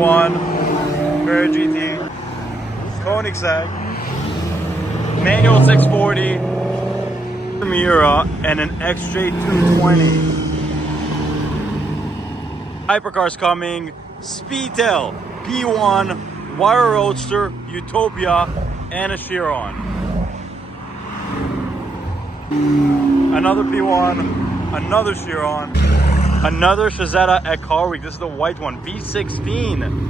P1, Ferrari GT, Koenigsegg, manual 640, Gemera, and an XJ220. Hypercars coming, Speedtail, P1, Wire Roadster, Utopia, and a Chiron. Another P1, another Chiron, another Shazetta at Car Week. This is the white one, V16.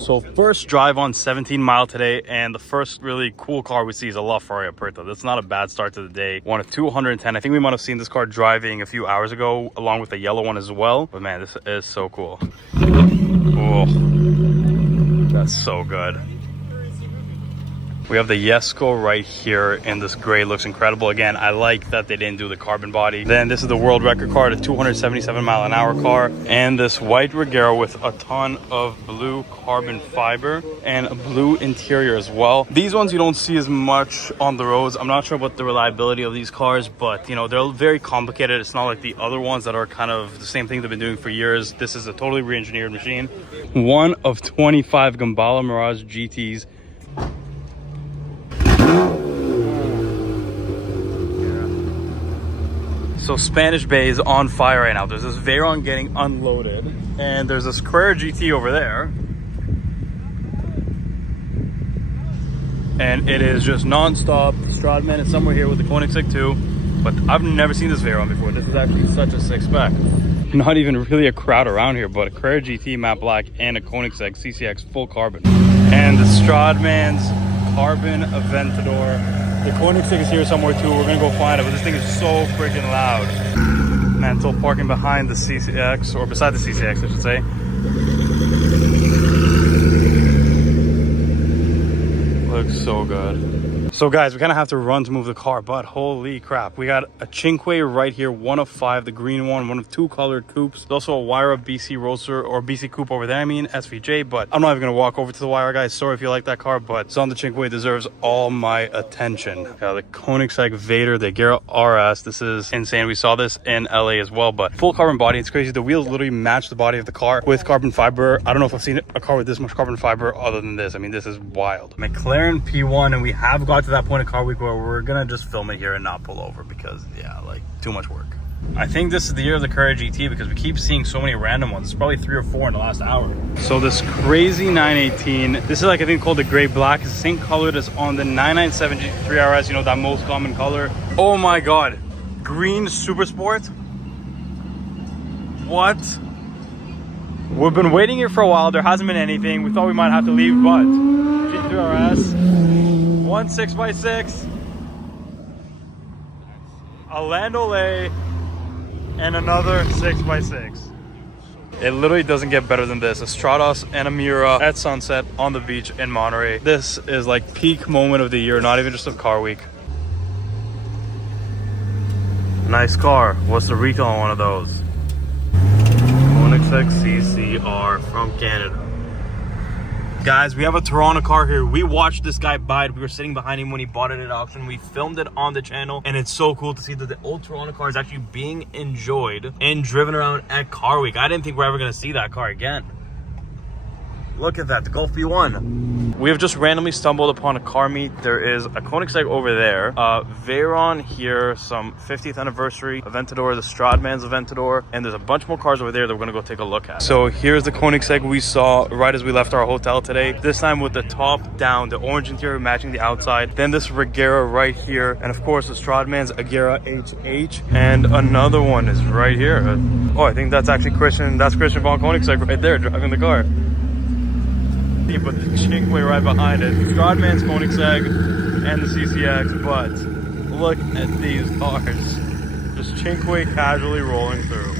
So first drive on 17 Mile today, and the first really cool car we see is a Ferrari Aperta. That's not a bad start to the day. One of 210. I think we might have seen this car driving a few hours ago, along with the yellow one as well. But man, this is so cool. Oh, that's so good. We have the Jesko right here, and this gray looks incredible. Again, I like that they didn't do the carbon body. Then this is the world record car, the 277-mile-an-hour car, and this white Reggera with a ton of blue carbon fiber and a blue interior as well. These ones you don't see as much on the roads. I'm not sure about the reliability of these cars, but you know, they're very complicated. It's not like the other ones that are kind of the same thing they've been doing for years. This is a totally re-engineered machine. One of 25 Gambala Mirage GTs. So Spanish Bay is on fire right now. There's this Veyron getting unloaded, and there's this Carrera GT over there, and it is just non-stop. Stradman is somewhere here with the Koenigsegg 2, but I've never seen this Veyron before. This is actually such a sick spec. Not even really a crowd around here, but a Carrera GT matte black and a Koenigsegg CCX full carbon, and the Stradman's carbon Aventador. The Koenigsegg is here somewhere too. We're gonna go find it, but this thing is so freaking loud. Man, still parking behind the CCX, or beside the CCX, I should say. Looks so good. So guys, we kind of have to run to move the car, but holy crap. We got a Cinque right here, one of 5, the green one of 2 colored coupes. There's also a Huayra BC Roadster, or BC Coupe over there, I mean, SVJ, but I'm not even gonna walk over to the Huayra, guys. Sorry if you like that car, but Zonda Cinque deserves all my attention. The Koenigsegg Vader, the Reggera RS, this is insane. We saw this in LA as well, but full carbon body. It's crazy. The wheels literally match the body of the car with carbon fiber. I don't know if I've seen a car with this much carbon fiber other than this. I mean, this is wild. McLaren P1, and we have got to that point in Car Week where we're gonna just film it here and not pull over because, yeah, like, too much work. I think this is the year of the Carrera GT because we keep seeing so many random ones. It's probably 3 or 4 in the last hour. So this crazy 918, this is like, I think, called the gray black. It's the same color that's on the 997 GT3 RS, you know, that most common color. Oh my god, green Super Sport. What? We've been waiting here for a while. There hasn't been anything. We thought we might have to leave, but GT3 RS, one 6x6, a Land Ole, and another 6x6. It literally doesn't get better than this. A Stratos and a Miura at sunset on the beach in Monterey. This is like peak moment of the year, not even just of Car Week. Nice car. What's the retail on one of those? Koenigsegg CCR from Canada. Guys, we have a Toronto car here. We watched this guy buy it. We were sitting behind him when he bought it at auction. We filmed it on the channel, and it's so cool to see that the old Toronto car is actually being enjoyed and driven around at Car Week. I didn't think we're ever going to see that car again. Look at that, the Golf P1. We have just randomly stumbled upon a car meet. There is a Koenigsegg over there, Veyron here, some 50th anniversary Aventador, the Stradman's Aventador, and there's a bunch more cars over there that we're gonna go take a look at. So here's the Koenigsegg we saw right as we left our hotel today. This time with the top down, the orange interior matching the outside. Then this Reggera right here, and of course the Stradman's Reggera HH, and another one is right here. Oh, I think that's actually Christian. That's Christian von Koenigsegg right there driving the car. But the Cinque right behind it. Stradman's Koenigsegg and the CCX, but look at these cars. Just Cinque casually rolling through.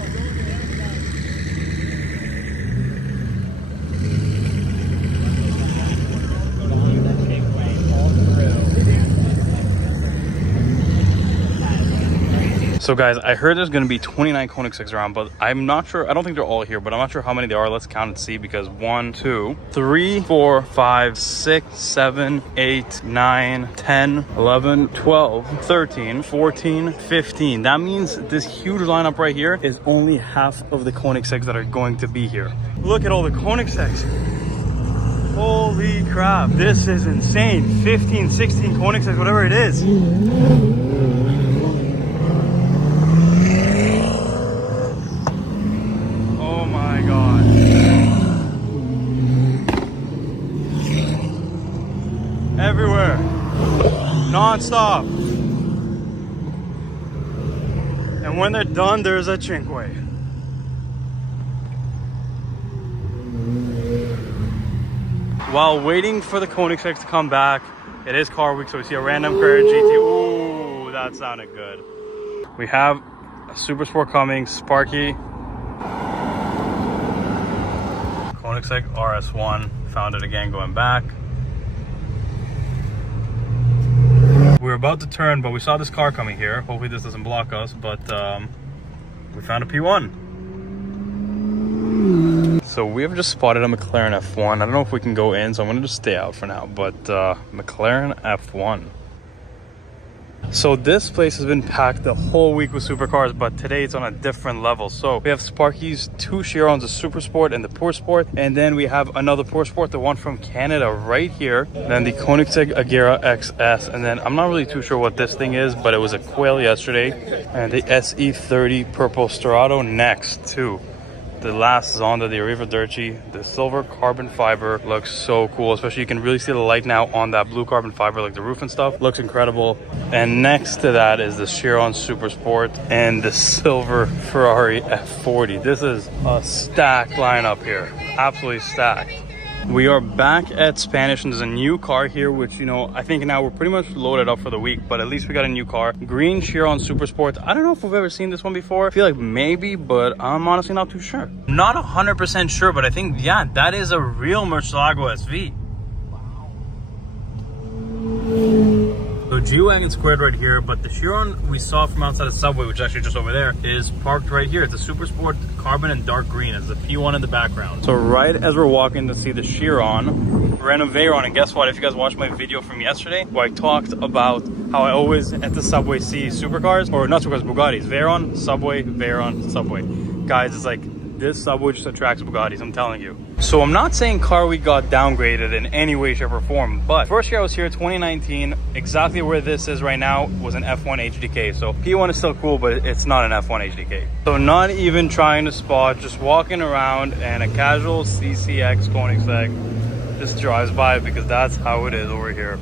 So guys, I heard there's going to be 29 Koenigsegg's around, but I'm not sure. I don't think they're all here, but I'm not sure how many there are. Let's count and see, because 1, 2, 3, 4, 5, 6, 7, 8, 9, 10, 11, 12, 13, 14, 15. That means this huge lineup right here is only half of the Koenigseggs that are going to be here. Look at all the Koenigseggs. Holy crap, this is insane. 15, 16 Koenigseggs, whatever it is. Oh my god. Everywhere. Non-stop. And when they're done, there's a Cinque. While waiting for the Koenigseggs to come back, it is car week, so we see a random Ferrari GT. Ooh, that sounded good. We have a Super Sport coming, Sparky. Koenigsegg RS1, found it again going back. We were about to turn, but we saw this car coming here. Hopefully this doesn't block us, but we found a P1. So we have just spotted a McLaren F1. I don't know if we can go in, so I'm gonna just stay out for now, but McLaren F1. So this place has been packed the whole week with supercars, but today it's on a different level. So we have Sparky's 2 Chirons, the Super Sport and the Pure Sport, and then we have another Pure Sport, the one from Canada right here. Then the Koenigsegg Reggera XS, and then I'm not really too sure what this thing is, but it was a Quail yesterday, and the SE30 Purple Storado next too. The last Zonda, the Arrivederci, the silver carbon fiber looks so cool. Especially you can really see the light now on that blue carbon fiber, like the roof and stuff. Looks incredible. And next to that is the Chiron Super Sport and the silver Ferrari F40. This is a stacked lineup here. Absolutely stacked. We are back at Spanish, and there's a new car here, which, you know, I think now we're pretty much loaded up for the week, but at least we got a new car. Green Chiron Super Sport. I don't know if we've ever seen this one before. I feel like maybe, but I'm honestly not too sure. Not 100% sure, but I think, yeah, that is a real Murcielago SV. So G-Wagon squared right here, but the Chiron we saw from outside the subway, which is actually just over there, is parked right here. It's a Super Sport carbon and dark green. It's a P1 in the background. So right as we're walking to see the Chiron, we're in a Veyron, and guess what? If you guys watched my video from yesterday, where I talked about how I always at the subway see supercars, or not supercars, Bugattis. Veyron, subway, Veyron, subway. Guys, it's like, this subway just attracts Bugattis, I'm telling you. So I'm not saying car week got downgraded in any way, shape, or form, but first year I was here, 2019, exactly where this is right now was an F1 HDK. So P1 is still cool, but it's not an F1 HDK. So not even trying to spot, just walking around, and a casual CCX Koenigsegg just drives by, because that's how it is over here.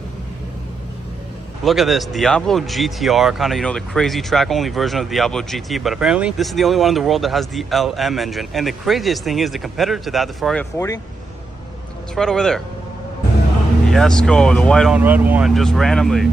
Look at this, Diablo GTR, kind of, you know, the crazy track-only version of Diablo GT, but apparently this is the only one in the world that has the LM engine. And the craziest thing is the competitor to that, the Ferrari F40, it's right over there. Yesco, the white on red one, just randomly.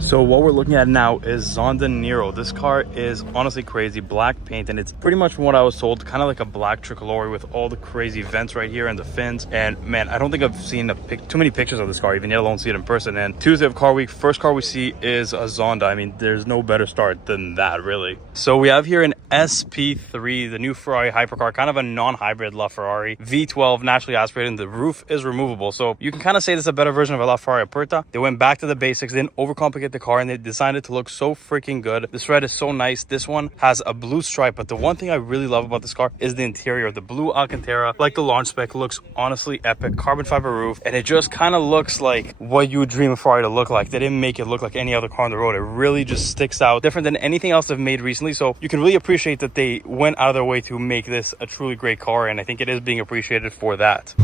So what we're looking at now is Zonda Nero. This car is honestly crazy, black paint, and it's pretty much from what I was told, kind of like a black tricolore with all the crazy vents right here and the fins. And man, I don't think I've seen too many pictures of this car, even yet alone see it in person. And Tuesday of car week, first car we see is a Zonda. I mean, there's no better start than that, really. So we have here an SP3, the new Ferrari hypercar, kind of a non-hybrid LaFerrari, V12, naturally aspirated, and the roof is removable. So you can kind of say this is a better version of a LaFerrari Aperta. They went back to the basics, didn't overcomplicate the car, and they designed it to look so freaking good. This red is so nice. This one has a blue stripe, but the one thing I really love about this car is the interior. The blue Alcantara, like the launch spec, looks honestly epic. Carbon fiber roof, and it just kind of looks like what you would dream a Ferrari to look like. They didn't make it look like any other car on the road. It really just sticks out, different than anything else they've made recently. So you can really appreciate that they went out of their way to make this a truly great car, and I think it is being appreciated for that.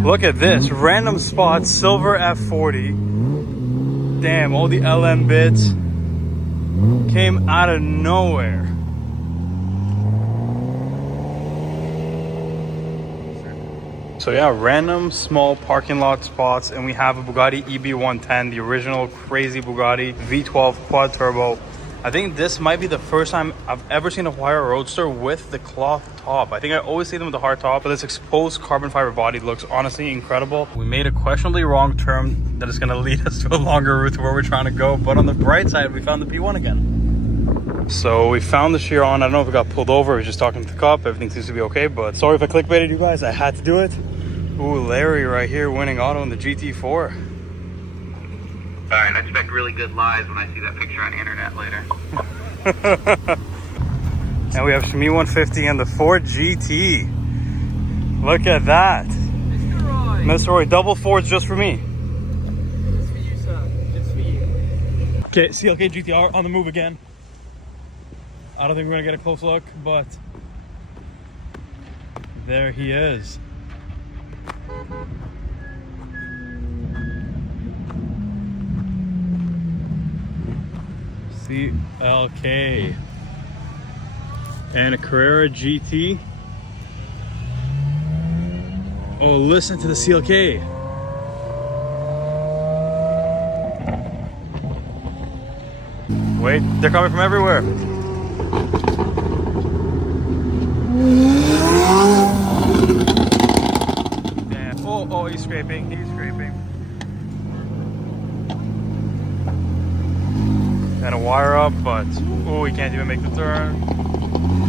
Look at this, random spot, silver F40. Damn, all the LM bits came out of nowhere. So yeah, random small parking lot spots, and we have a Bugatti EB110, the original crazy Bugatti V12 quad turbo. I think this might be the first time I've ever seen a Huayra Roadster with the cloth top. I think I always see them with the hard top, but this exposed carbon fiber body looks honestly incredible. We made a questionably wrong turn that is going to lead us to a longer route to where we're trying to go, but on the bright side, we found the P1 again. So we found the Chiron. I don't know if it got pulled over. I was just talking to the cop. Everything seems to be okay, but sorry if I clickbaited you guys. I had to do it. Ooh, Larry right here winning auto in the GT4. Alright, I expect really good lies when I see that picture on the internet later. And we have Shmee150 and the Ford GT. Look at that. Mr. Roy, double Fords just for me. Just for you, sir. Just for you. Okay, CLK GTR on the move again. I don't think we're gonna get a close look, but there he is. CLK and a Carrera GT. Oh, listen to the CLK. Wait, they're coming from everywhere. Damn. Oh, he's scraping. He's scraping. And a wire up, but oh, he can't even make the turn.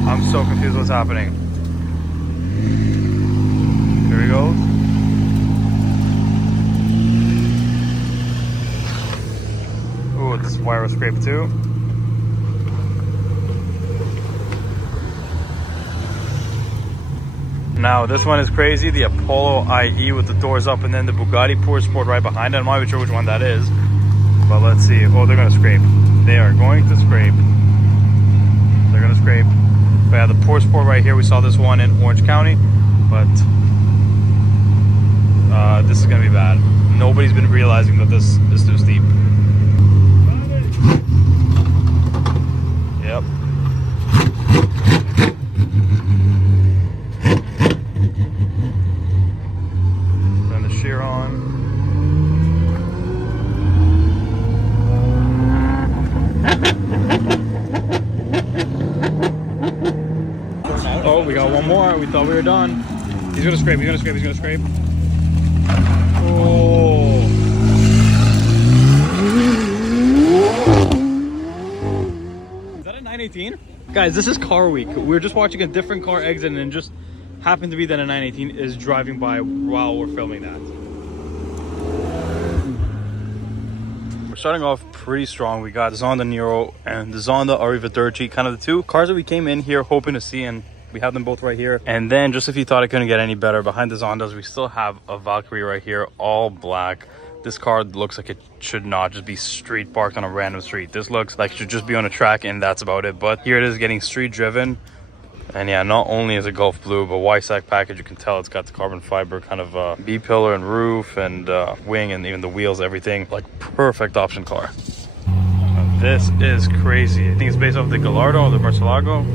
I'm so confused what's happening. Here he goes. Oh, this wire was scraped too. Now this one is crazy. The Apollo IE with the doors up, and then the Bugatti Poor Sport right behind it. I'm not even sure which one that is, but let's see. Oh, they're gonna scrape. They are going to scrape. They're gonna scrape. But yeah, the Poor Sport right here. We saw this one in Orange County, but this is gonna be bad. Nobody's been realizing that this is too steep. Yep. Then the Chiron. Oh, we got one more. We thought we were done. He's gonna scrape, he's gonna scrape, he's gonna scrape. Oh. Is that a 918? Guys, this is car week. We were just watching a different car exit, and it just happened to be that a 918 is driving by while we're filming that. We're starting off pretty strong. We got the Zonda Nero and the Zonda Arrivederci, kind of the two cars that we came in here hoping to see, and we have them both right here. And then, just if you thought it couldn't get any better, behind the Zondas we still have a Valkyrie right here, all black. This car looks like it should not just be street parked on a random street. This looks like it should just be on a track, and that's about it. But here it is getting street driven. And yeah, not only is it Gulf Blue, but YSAC package, you can tell it's got the carbon fiber kind of B-pillar and roof and wing, and even the wheels, everything. Like, perfect option car. This is crazy. I think it's based off the Gallardo or the Murcielago.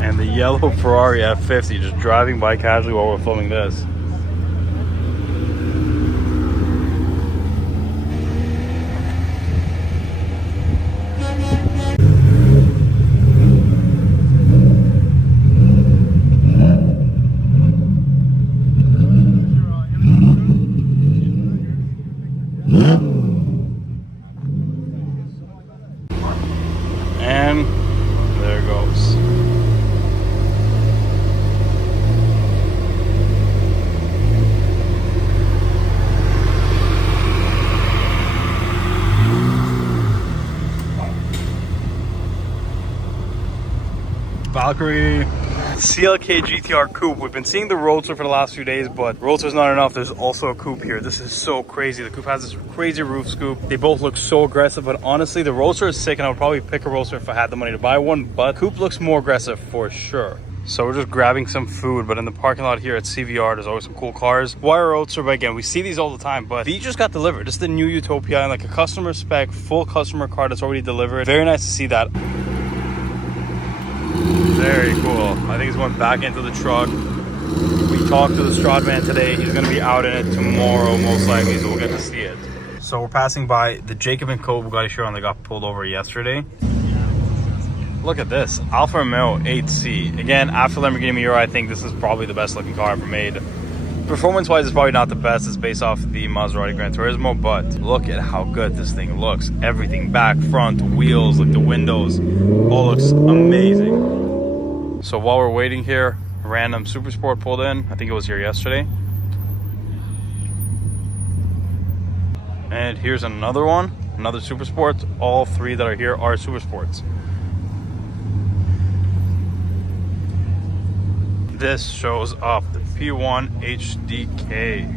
And the yellow Ferrari F50 just driving by casually while we're filming this. And there it goes. Valkyrie. CLK GTR coupe. We've been seeing the Roadster for the last few days, but Roadster's not enough. There's also a coupe here. This is so crazy. The coupe has this crazy roof scoop. They both look so aggressive, but honestly, the Roadster is sick, and I would probably pick a Roadster if I had the money to buy one, but coupe looks more aggressive for sure. So we're just grabbing some food, but in the parking lot here at CVR, there's always some cool cars. Wire Roadster, but again, we see these all the time, but these just got delivered. This is the new Utopia, and like a customer spec, full customer car that's already delivered. Very nice to see that. Very cool. I think it's going back into the truck. We talked to the Stradman today. He's going to be out in it tomorrow, most likely, so we'll get to see it. So we're passing by the Jacob & Co. Bugatti Chiron that got pulled over yesterday. Look at this, Alfa Romeo 8C. Again, after Lamborghini Miura, I think this is probably the best looking car ever made. Performance-wise, it's probably not the best. It's based off the Maserati Gran Turismo, but look at how good this thing looks. Everything, back, front, wheels, like the windows, all looks amazing. So while we're waiting here, random Super Sport pulled in. I think it was here yesterday. And here's another one, another Super Sport. All three that are here are Super Sports. This shows up the P1 HDK.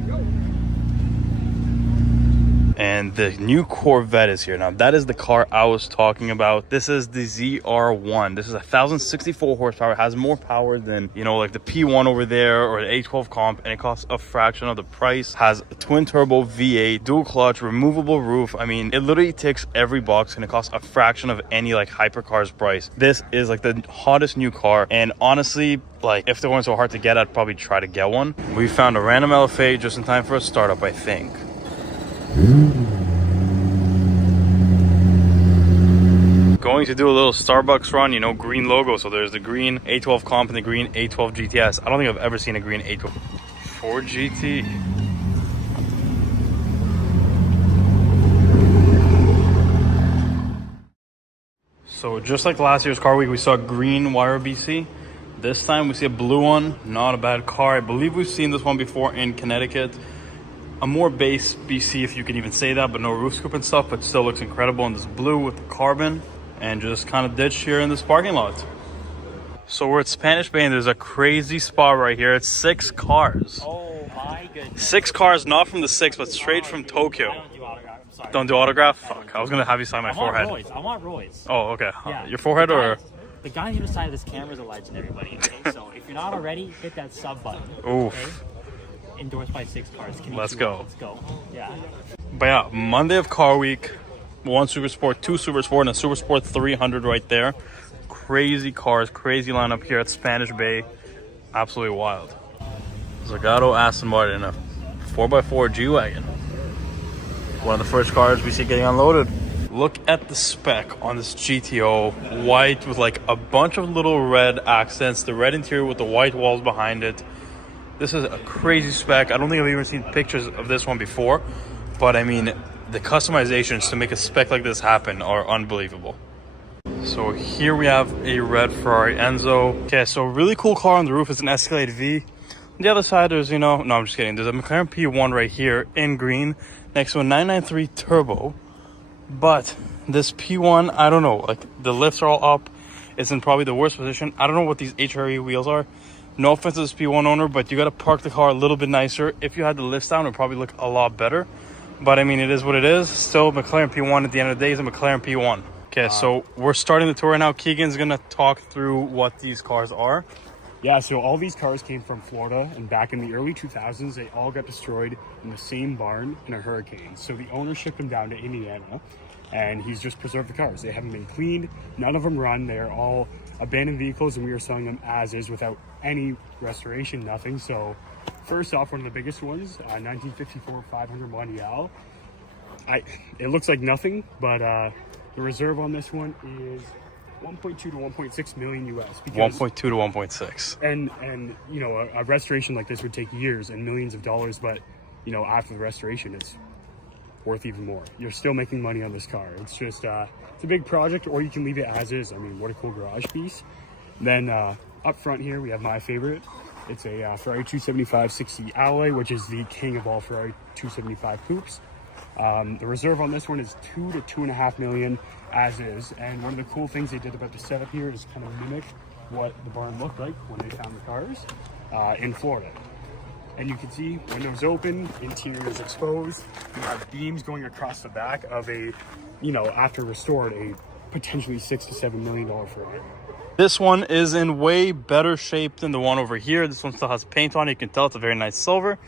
And the new Corvette is here. Now, that is the car I was talking about. This is the ZR1. This is 1,064 horsepower. It has more power than, you know, like the P1 over there or the A12 Comp, and it costs a fraction of the price. Has a twin turbo V8, dual clutch, removable roof. I mean, it literally ticks every box, and it costs a fraction of any like hypercar's price. This is like the hottest new car, and honestly, like if they weren't so hard to get, I'd probably try to get one. We found a random LFA just in time for a startup, I think. Going to do a little Starbucks run, you know, green logo. So there's the green A12 Comp and the green A12 GTS. I don't think I've ever seen a green A12 Ford GT. So just like last year's car week, we saw a green Huayra BC. This time we see a blue one. Not a bad car. I believe we've seen this one before in Connecticut. A more base BC, if you can even say that, but no roof scoop and stuff, but still looks incredible in this blue with the carbon, and just kind of ditched here in this parking lot. So we're at Spanish Bay, and there's a crazy spot right here. It's 6 cars. Oh my goodness. 6 cars, not from the 6, but straight from Tokyo. I don't do autograph. I'm sorry. Don't do autograph? Fuck, I was gonna have you sign my forehead. I want Roy's. Oh, okay. Yeah. Your forehead or? The guy on the other side of this camera is a legend, everybody. Okay? So if you're not already, hit that sub button. Oof. Okay? Endorsed by 6 cars. Let's go. Let's go. Yeah. But yeah, Monday of car week. 1 Super Sport, 2 Super Sport, and a Super Sport 300 right there. Crazy cars, crazy lineup here at Spanish Bay. Absolutely wild. Zagato Aston Martin, a 4x4 G-Wagon. One of the first cars we see getting unloaded. Look at the spec on this GTO. White with like a bunch of little red accents. The red interior with the white walls behind it. This is a crazy spec. I don't think I've even seen pictures of this one before. But I mean, the customizations to make a spec like this happen are unbelievable. So here we have a red Ferrari Enzo. Okay, so really cool car on the roof is an Escalade V. On the other side, there's, you know, no, I'm just kidding. There's a McLaren P1 right here in green next to a 993 Turbo. But this P1, I don't know, like the lifts are all up. It's in probably the worst position. I don't know what these HRE wheels are. No offense to this P1 owner, but you got to park the car a little bit nicer. If you had the lifts down, it would probably look a lot better. But I mean, it is what it is. Still, McLaren P1 at the end of the day is a McLaren P1. Okay, so we're starting the tour right now. Keegan's going to talk through what these cars are. Yeah, so all these cars came from Florida, and back in the early 2000s, they all got destroyed in the same barn in a hurricane. So the owner shipped them down to Indiana, and he's just preserved the cars. They haven't been cleaned. None of them run. They're all abandoned vehicles, and we are selling them as is without any restoration, nothing. So first off, one of the biggest ones, 1954 500 Mondial. It looks like nothing, but the reserve on this one is 1.2 to 1.6 million US. 1.2 to 1.6. And you know, a restoration like this would take years and millions of dollars, but you know, after the restoration, it's worth even more. You're still making money on this car. It's just it's a big project, or you can leave it as is. I mean, what a cool garage piece. Then up front here we have my favorite. It's a Ferrari 275 60 alloy, which is the king of all Ferrari 275 coupes. The reserve on this one is 2 to 2.5 million as is. And one of the cool things they did about the setup here is kind of mimic what the barn looked like when they found the cars in Florida. And you can see windows open, interior is exposed. You have beams going across the back of a, you know, after restored, a potentially $6 to $7 million Ferrari. This one is in way better shape than the one over here. This one still has paint on it. You can tell it's a very nice silver.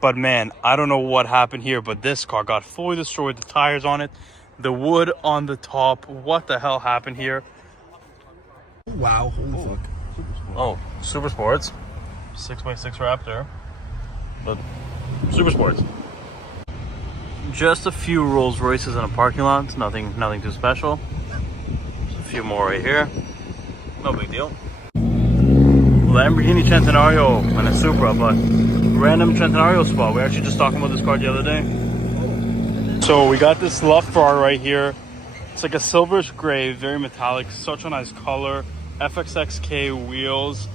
But man, I don't know what happened here, but this car got fully destroyed. The tires on it, the wood on the top. What the hell happened here? Wow, holy fuck. Oh, Super Sports. 6x6 Raptor. But Super Sports. Just a few Rolls Royces in a parking lot. Nothing too special. Just a few more right here. No big deal. Lamborghini Centenario and a Supra, but random Centenario spot. We were actually just talking about this car the other day. So we got this Luff Ferrari right here. It's like a silverish gray, very metallic, such a nice color. FXXK wheels.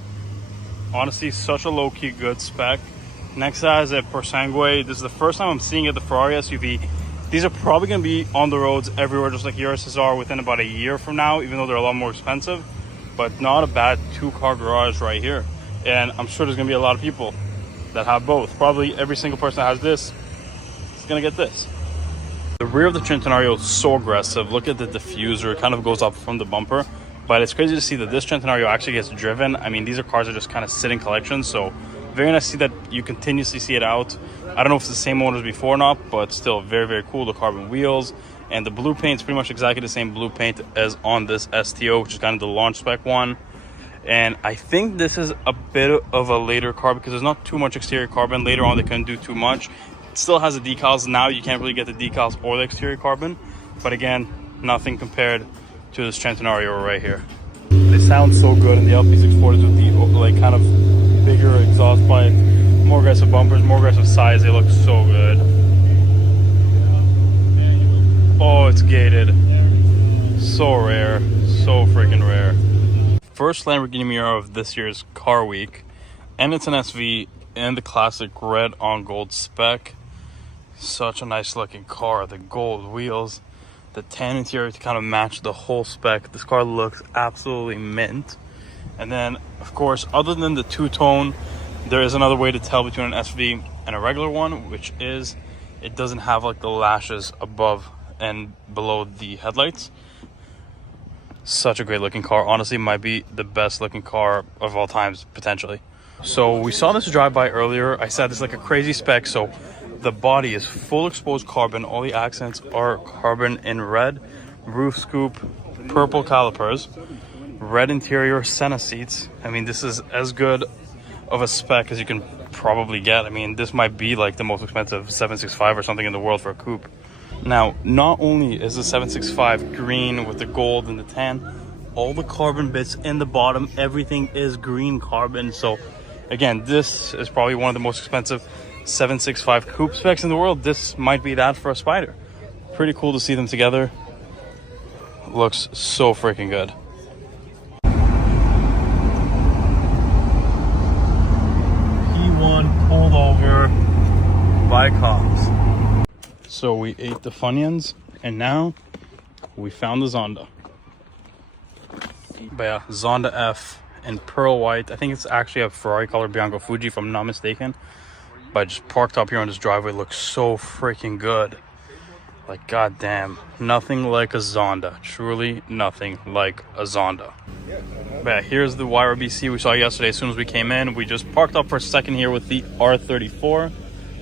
Honestly, such a low-key good spec. Next has a Porsangue. This is the first time I'm seeing it, the Ferrari SUV. These are probably going to be on the roads everywhere, just like Urus's are within about a year from now, even though they're a lot more expensive. But not a bad two-car garage right here. And I'm sure there's going to be a lot of people that have both. Probably every single person that has this is going to get this. The rear of the Centenario is so aggressive. Look at the diffuser. It kind of goes up from the bumper. But it's crazy to see that this Centenario actually gets driven. I mean, these are cars that just kind of sit in collections. So very nice to see that you continuously see it out. I don't know if it's the same owners before or not, but still very, very cool. The carbon wheels and the blue paint is pretty much exactly the same blue paint as on this STO, which is kind of the launch spec one. And I think this is a bit of a later car because there's not too much exterior carbon. Later on, they couldn't do too much. It still has the decals. Now you can't really get the decals or the exterior carbon. But again, nothing compared to this Centenario right here. They sound so good in the LP640s with the like kind of bigger exhaust pipe, more aggressive bumpers, more aggressive size. They look so good. Oh, it's gated. So rare, so freaking rare. First Lamborghini Miura of this year's Car Week, and it's an SV and the classic red on gold spec. Such a nice looking car. The gold wheels, the tan interior to kind of match the whole spec. This car looks absolutely mint. And then, of course, other than the two-tone, there is another way to tell between an SV and a regular one, which is it doesn't have like the lashes above and below the headlights. Such a great looking car. Honestly, might be the best looking car of all times, potentially. So we saw this drive-by earlier. I said this is like a crazy spec. So the body is full exposed carbon. All the accents are carbon in red. Roof scoop, purple calipers, red interior, Senna seats. I mean, this is as good of a spec as you can probably get. I mean, this might be like the most expensive 765 or something in the world for a coupe. Now, not only is the 765 green with the gold and the tan, all the carbon bits in the bottom, everything is green carbon. So again, this is probably one of the most expensive 765 coupe specs in the world. This might be that for a Spider. Pretty cool to see them together. Looks so freaking good. P1 pulled over by cops. So we ate the Funyuns, and now we found the Zonda. But yeah, Zonda F in pearl white. I think it's actually a Ferrari color Bianco Fuji, if I'm not mistaken. But I just parked up here on this driveway. Looks so freaking good. Like, goddamn, nothing like a Zonda. Truly nothing like a Zonda. But yeah, here's the Huayra BC we saw yesterday as soon as we came in. We just parked up for a second here with the R34.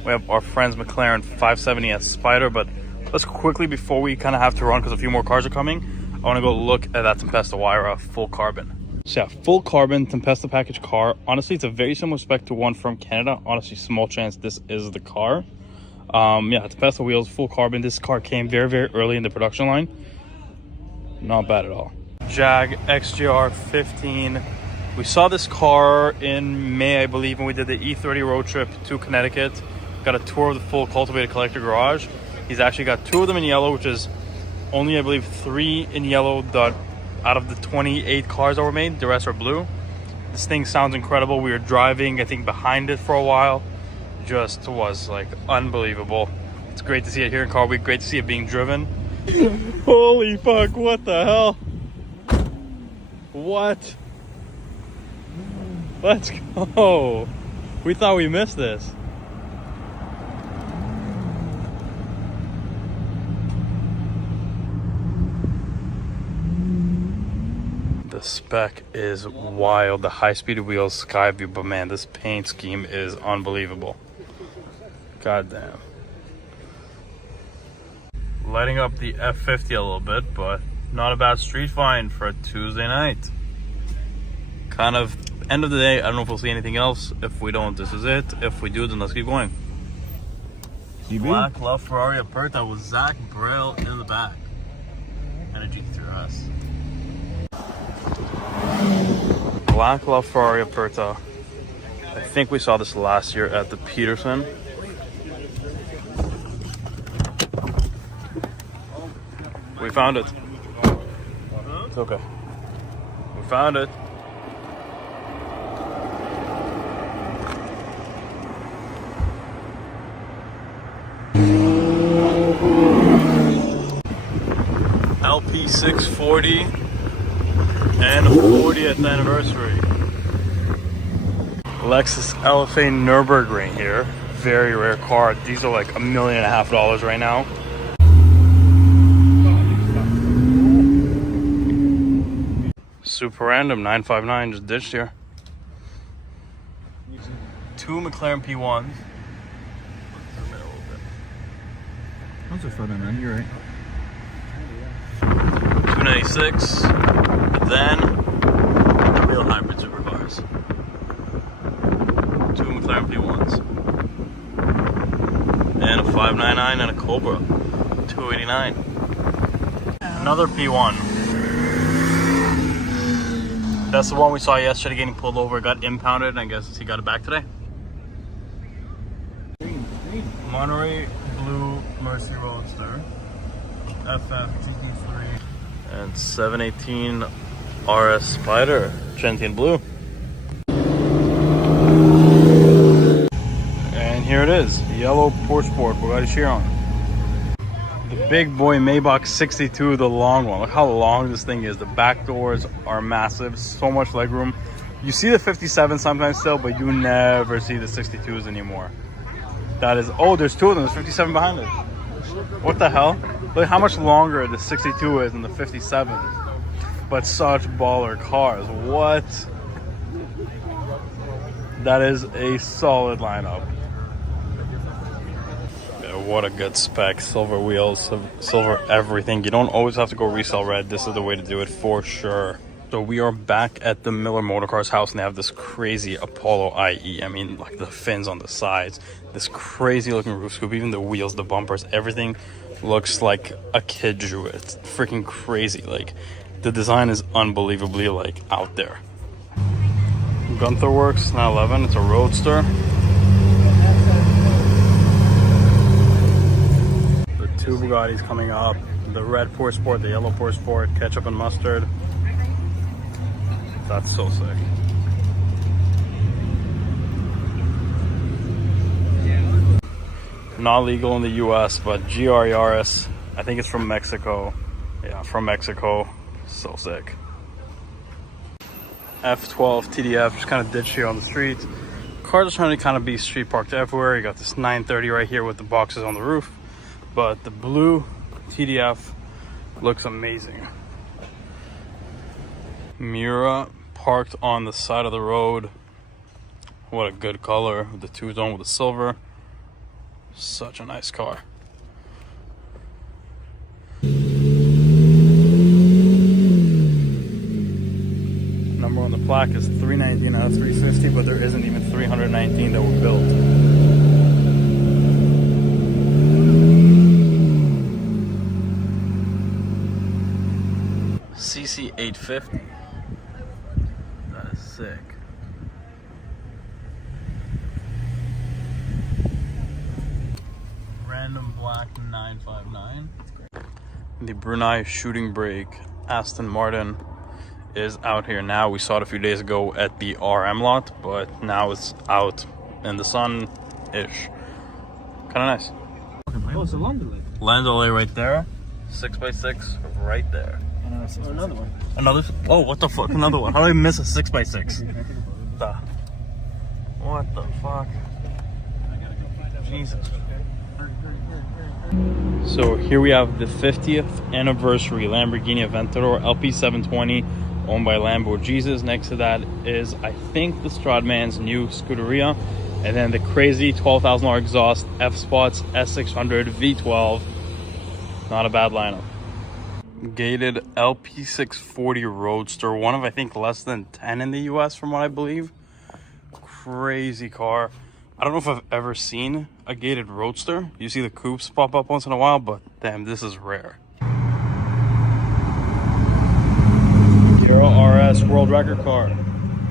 We have our friend's McLaren 570S Spider, but let's quickly, before we kind of have to run because a few more cars are coming, I want to go look at that Tempesta Huayra full carbon. So yeah, full carbon Tempesta package car. Honestly, it's a very similar spec to one from Canada. Honestly, small chance this is the car. Yeah, Tempesta wheels, full carbon. This car came very, very early in the production line. Not bad at all. Jag XJR15. We saw this car in May, I believe, when we did the E30 road trip to Connecticut. Got a tour of the full cultivated collector garage. He's actually got 2 of them in yellow, which is only, I believe, 3 in yellow out of the 28 cars that were made. The rest are blue. This thing sounds incredible. We were driving, I think, behind it for a while. Just was like unbelievable. It's great to see it here in Car Week. Great to see it being driven. Holy fuck, what the hell? What? Let's go. We thought we missed this. The The spec is wild. The high-speed wheels, sky view, but man, this paint scheme is unbelievable. God damn. Lighting up the F50 a little bit, but not a bad street find for a Tuesday night. Kind of end of the day. I don't know if we'll see anything else. If we don't, this is it. If we do, then let's keep going. Black Love Ferrari Aperta with Zach Braille in the back. And a GT3RS. Black Love Ferrari Aperta. I think we saw this last year at the Peterson. We found it. It's okay. We found it. LP640 and 40th anniversary. Lexus LFA Nürburgring here. Very rare car. These are like $1.5 million right now. Super random 959 just ditched here. 2 McLaren P1s. Those are fun, man. You're right. 296, but then real hybrid supercars. 2 McLaren P1s. And a 599 and a Cobra. 289. Another P1. That's the one we saw yesterday getting pulled over, got impounded, and I guess he got it back today. Monterey Blue Mercy Roadster. FF GT3. And 718 RS Spider, Gentian Blue. And here it is, yellow Porsche Sport Bugatti Chiron. The big boy Maybach 62, the long one. Look how long this thing is. The back doors are massive, so much legroom. You see the 57 sometimes still, but you never see the 62s anymore. That is, oh, there's two of them. There's 57 behind it. What the hell? Look how much longer the 62 is than the 57. But such baller cars. What? That is a solid lineup. Yeah, what a good spec. Silver wheels, silver everything. You don't always have to go resell red. This is the way to do it for sure. So we are back at the Miller Motorcars house, and they have this crazy Apollo IE. I mean, like the fins on the sides, this crazy looking roof scoop, even the wheels, the bumpers, everything looks like a kid drew it. It's freaking crazy. Like, the design is unbelievably like out there. Gunther Works 911. It's a Roadster. The two Bugattis coming up. The red Porsche Sport, the yellow Porsche Sport, ketchup and mustard. That's so sick. Not legal in the US, but GR Yaris, I think it's from Mexico. Yeah, from Mexico. So sick. F12 TDF, just kind of ditched here on the street. Cars are trying to kind of be street parked everywhere. You got this 930 right here with the boxes on the roof. But the blue TDF looks amazing. Miura parked on the side of the road. What a good color. The two-tone with the silver. Such a nice car. Number on the plaque is 319 out of 350, but there isn't even 319 that were built. CC850. That is sick. Random black 959. The Brunei shooting brake Aston Martin is out here now. We saw it a few days ago at the RM lot, but now it's out in the sun-ish. Kind of nice. Oh, it's a Landaulet. Landaulet right there. 6x6 right there. Another one. Another? Oh, what the fuck? Another one. How did I miss a 6x6? What the fuck? Jesus. So here we have the 50th anniversary Lamborghini Aventador LP720 owned by Lamborghini Jesus. Next to that is, I think, the Stradman's new Scuderia. And then the crazy $12,000 exhaust F-Spots S600 V12. Not a bad lineup. Gated LP640 Roadster, one of, I think, less than 10 in the US from what I believe. Crazy car. I don't know if I've ever seen a gated Roadster. You see the coupes pop up once in a while, but damn, this is rare. RS world record car.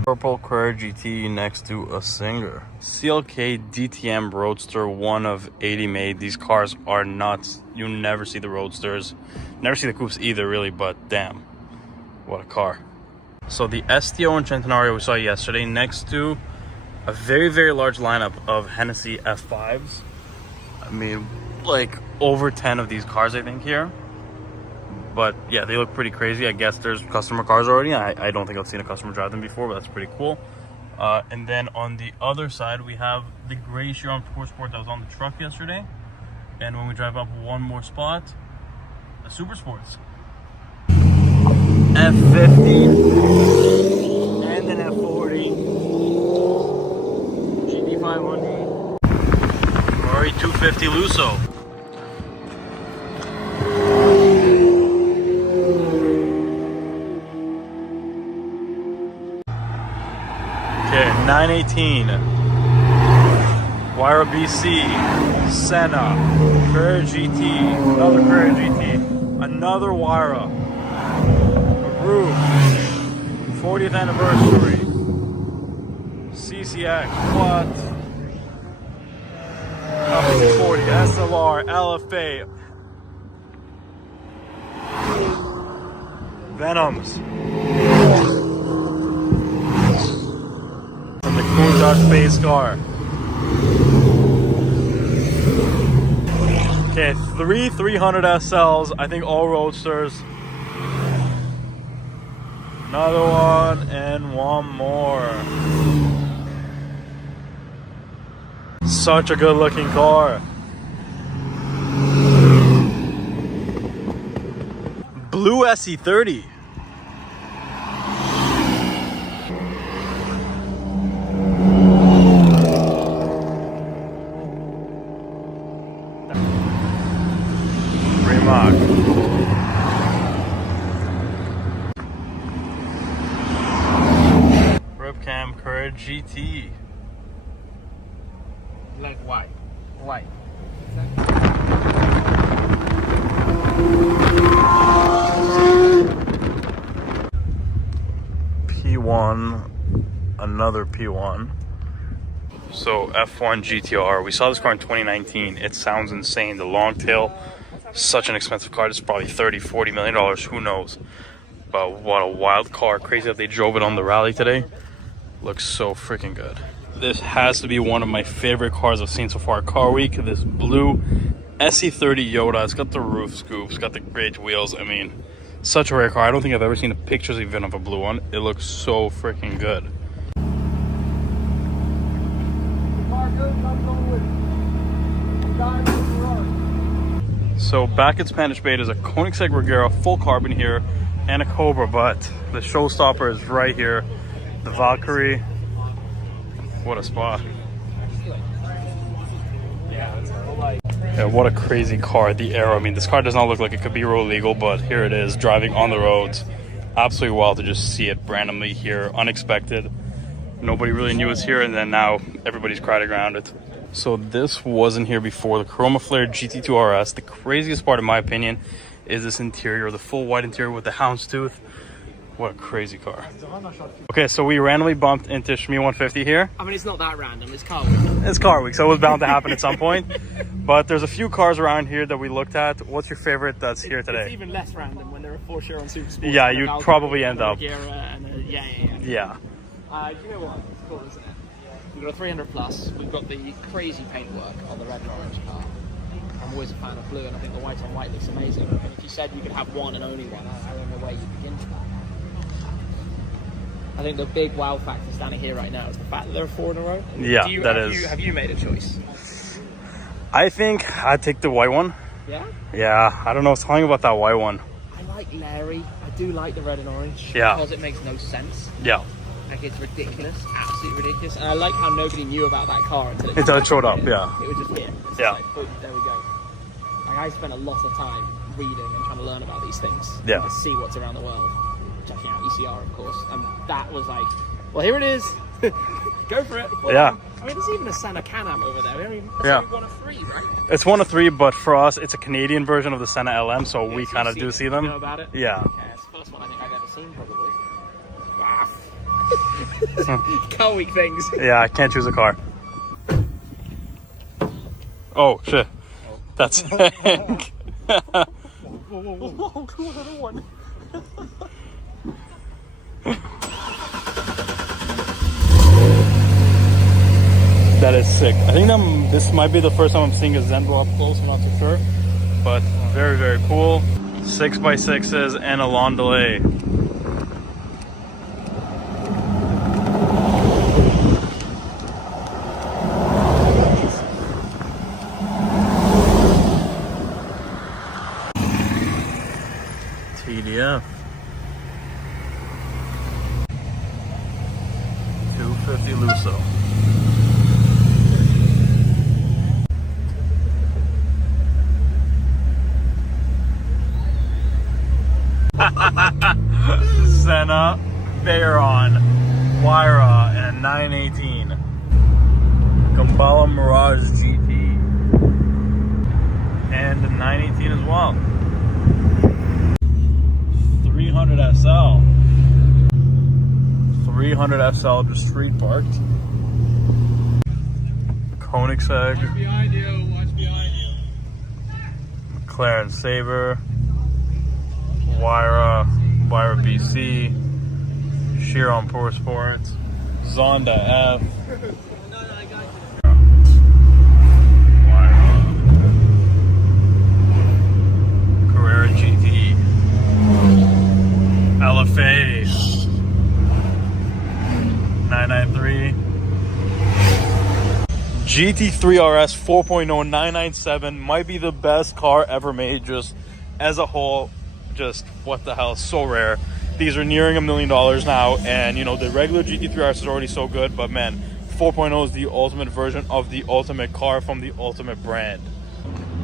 Purple Carrera GT next to a Singer. CLK DTM Roadster, one of 80 made. These cars are nuts. You never see the Roadsters. Never see the coupes either, really, but damn, what a car. So the STO and Centenario we saw yesterday next to a very, very large lineup of Hennessy F5s. I mean, like over 10 of these cars, I think, here. But yeah, they look pretty crazy. I guess there's customer cars already. I don't think I've seen a customer drive them before, but that's pretty cool. And then on the other side, we have the gray Chiron Tour Sport that was on the truck yesterday. And when we drive up one more spot, the Super Sports. F50 and an F40. GT500. Ferrari 250 Lusso. Okay, 918, Huayra BC, Senna, Carrera GT, another Carrera GT, another Huayra, a Roof, 40th anniversary, CCX, what? F40, SLR, LFA, Venoms. The Koenigsegg space car. Okay, 300 SLs, I think all Roadsters. Another one and one more. Such a good looking car. Blue SE30. Ripcam Carrera GT. Like why? Why? P1, another P1. So F1 GTR. We saw this car in 2019. It sounds insane. The Longtail, such an expensive car. This is probably $30–40 million. Who knows? But what a wild car. Crazy that they drove it on the rally today. Looks so freaking good. This has to be one of my favorite cars I've seen so far. Car Week. This blue SE30 Yoda. It's got the roof scoops. Got the great wheels. I mean, such a rare car. I don't think I've ever seen the pictures even of a blue one. It looks so freaking good. So back at Spanish Bay, there's a Koenigsegg Reggera full carbon here and a Cobra, but the showstopper is right here. The Valkyrie. What a spot. Yeah, what a crazy car. The Aero. I mean, this car does not look like it could be road legal, but here it is, driving on the roads. Absolutely wild to just see it randomly here, unexpected. Nobody really knew it was here, and then now everybody's crowding around it. So this wasn't here before. The Chroma Flare GT2 RS. The craziest part, in my opinion, is this interior. The full white interior with the houndstooth. What a crazy car. Okay, so we randomly bumped into Shmee150 here. I mean, it's not that random. It's car week. It's car week, so it was bound to happen at some point. But there's a few cars around here that we looked at. What's your favorite that's here today? It's even less random when there are 4 Chiron Super Sports. Yeah, you'd probably end up. Yeah. Do you know what? It's cool, isn't it? We've got a 300 plus. We've got the crazy paintwork on the red and orange car. I'm always a fan of blue, and I think the white on white looks amazing. And if you said you could have one and only one, I don't know where you begin to that. I think the big wow factor standing here right now is the fact that there are 4 in a row. Yeah, Have you made a choice? I think I'd take the white one. Yeah? Yeah, I don't know. Something about that white one. I like Larry. I do like the red and orange. Yeah. Because it makes no sense. Yeah. Like, it's ridiculous, absolutely ridiculous. And I like how nobody knew about that car until Until it showed up, yeah. It was just here. It's Yeah. Like, boom, there we go. Like, I spent a lot of time reading and trying to learn about these things. Yeah. To see what's around the world. Checking out ECR, of course. And that was like, well, here it is. Go for it. Well, Yeah. I mean, there's even a Senna Can-Am over there. I mean, that's Yeah. only one of three, right? It's one of three, but for us, it's a Canadian version of the Senna LM, so we so kind of you've do seen see it. them. You know about it? Yeah. Okay, it's the first one I think I've ever seen, probably. Wow. Car week things. Yeah, I can't choose a car. Oh, shit. That's Hank. Whoa, another one. That is sick. I think this might be the first time I'm seeing a Zenvo up close, I'm not too sure. But very, very cool. 6x6s and a lawn delay. TDF. 250 Lusso. Senna, Veyron, Huayra, and a 918. Gambala Mirage GT. And a 918 as well. 300 SL. 300 SL just street parked. Koenigsegg. Watch behind you. Watch behind you. McLaren Sabre. Huayra BC, Chiron Power Sports, Zonda F, Huayra, Carrera GT, LFA, 993, GT3 RS 4.0 997 might be the best car ever made, just as a whole. Just what the hell, so rare. These are nearing $1 million now, and you know the regular GT3 RS is already so good, but man, 4.0 is the ultimate version of the ultimate car from the ultimate brand.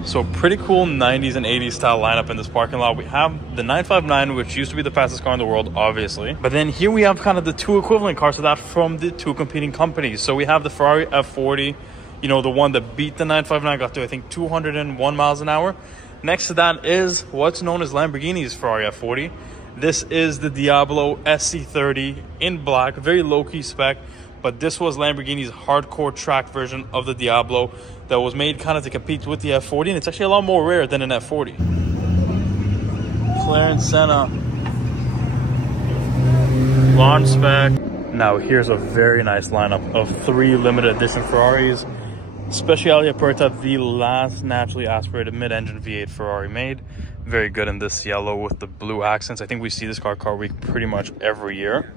So pretty cool 90s and 80s style lineup in this parking lot. We have the 959, which used to be the fastest car in the world, obviously, but then here we have kind of the two equivalent cars to that from the two competing companies. So we have the Ferrari F40, you know, the one that beat the 959, got to I think 201 miles an hour. Next to that is what's known as Lamborghini's Ferrari F40. This is the Diablo SE30 in black, very low-key spec, but this was Lamborghini's hardcore track version of the Diablo that was made kind of to compete with the F40, and it's actually a lot more rare than an F40. McLaren Senna. Launch spec. Now here's a very nice lineup of 3 limited edition Ferraris. SA Aperta, the last naturally aspirated mid-engine V8 Ferrari made. Very good in this yellow with the blue accents. I think we see this car week pretty much every year.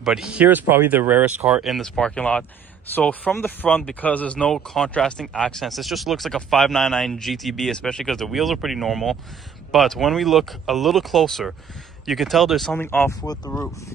But here's probably the rarest car in this parking lot. So from the front, because there's no contrasting accents, this just looks like a 599 GTB, especially because the wheels are pretty normal. But when we look a little closer, you can tell there's something off with the roof.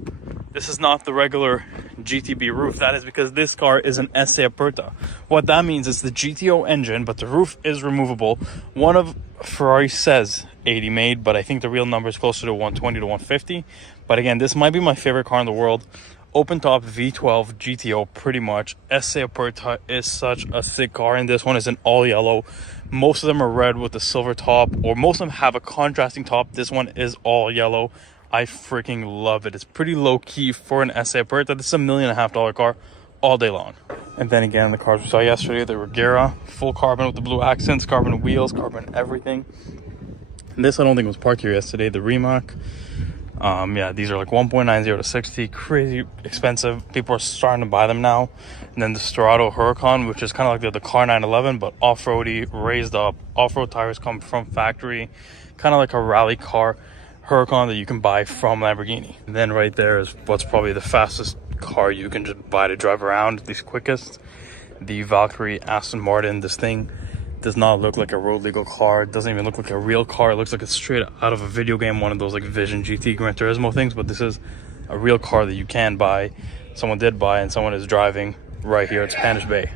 This is not the regular GTB roof. That is because this car is an SA Aperta. What that means is the GTO engine, but the roof is removable. One of Ferrari says 80 made, but I think the real number is closer to 120 to 150. But again, this might be my favorite car in the world. Open top V12 GTO, pretty much. SA Aperta is such a sick car, and this one is in all yellow. Most of them are red with a silver top, or most of them have a contrasting top. This one is all yellow. I freaking love it. It's pretty low key for an SA Aperta. This is $1.5 million car all day long. And then again, the cars we saw yesterday, the Reggera, full carbon with the blue accents, carbon wheels, carbon everything. And this I don't think was parked here yesterday, the Rimac. Yeah, these are like 1.90 to 60, crazy expensive. People are starting to buy them now. And then the Storado Huracan, which is kind of like the Car 911, but off-roady, raised up. Off-road tires come from factory, kind of like a rally car Huracan that you can buy from Lamborghini. And then right there is what's probably the fastest car you can just buy to drive around, at least quickest. The Valkyrie Aston Martin. This thing does not look like a road legal car. It doesn't even look like a real car. It looks like it's straight out of a video game, one of those like Vision GT Gran Turismo things, but this is a real car that you can buy. Someone did buy, and someone is driving right here at Spanish Bay.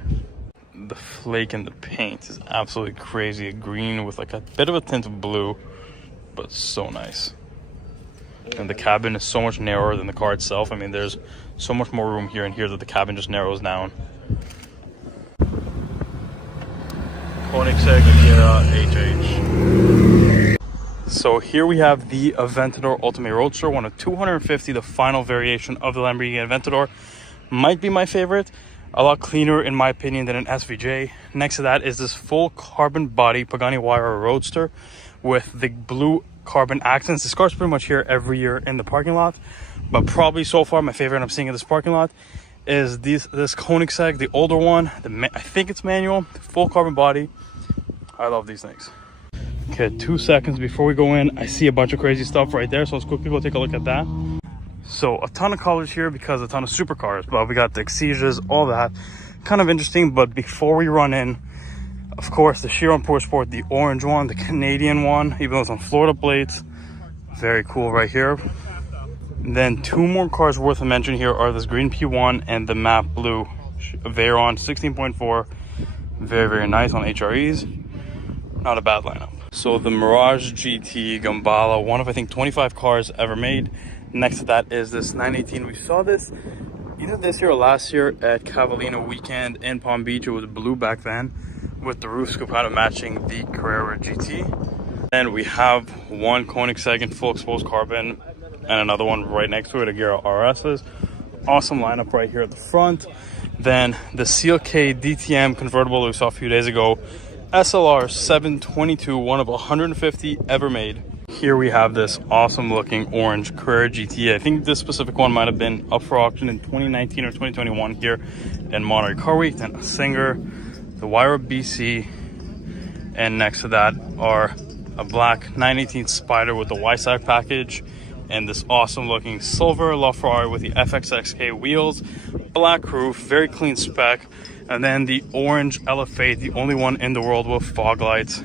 The flake in the paint is absolutely crazy. A green with like a bit of a tint of blue, but so nice. And the cabin is so much narrower than the car itself. I mean, there's so much more room here and here that the cabin just narrows down. Koenigsegg Reggera HH. So here we have the Aventador Ultimate Roadster, one of 250, the final variation of the Lamborghini Aventador. Might be my favorite. A lot cleaner in my opinion than an SVJ. Next to that is this full carbon body Pagani Huayra Roadster with the blue carbon accents. This car's pretty much here every year in the parking lot, but probably so far my favorite I'm seeing in this parking lot is this Koenigsegg, the older one. I think it's manual, full carbon body. I love these things. Okay, 2 seconds before we go in, I see a bunch of crazy stuff right there, so let's quickly go take a look at that. So a ton of colors here because a ton of supercars, but we got the Exijas, all that. Kind of interesting, but before we run in, of course, the Chiron Pure Sport, the orange one, the Canadian one, even though it's on Florida plates. Very cool right here. And then two more cars worth a mention here are this green P1 and the matte blue Veyron 16.4. Very, very nice on HREs. Not a bad lineup. So the Mirage GT Gambala, one of I think 25 cars ever made. Next to that is this 918. We saw this either this year or last year at Cavallino Weekend in Palm Beach. It was blue back then, with the roof scoop kind of matching the Carrera GT. And we have one Koenigsegg in full exposed carbon and another one right next to it, a Reggera RS's. Awesome lineup right here at the front. Then the CLK DTM convertible that we saw a few days ago, SLR 722, one of 150 ever made. Here we have this awesome looking orange Carrera GT. I think this specific one might have been up for auction in 2019 or 2021 here in Monterey Car Week. Then a Singer, the Huayra BC, and next to that are a black 918 Spider with the YSAC package and this awesome looking silver LaFerrari with the FXXK wheels, black roof, very clean spec, and then the orange LF8, the only one in the world with fog lights.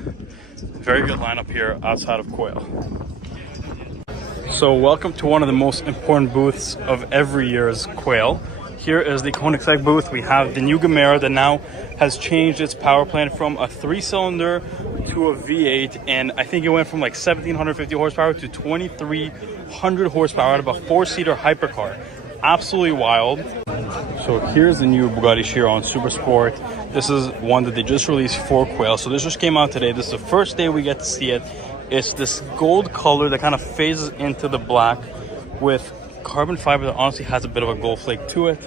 Very good lineup here outside of Quail. So welcome to one of the most important booths of every year's Quail. Here is the Koenigsegg booth. We have the new Gemera that now has changed its power plant from a 3-cylinder to a V8, and I think it went from like 1750 horsepower to 2300 horsepower out of a 4-seater hypercar. Absolutely wild. So here's the new Bugatti Chiron Super Sport. This is one that they just released for Quail. So this just came out today. This is the first day we get to see it. It's this gold color that kind of phases into the black with carbon fiber that honestly has a bit of a gold flake to it.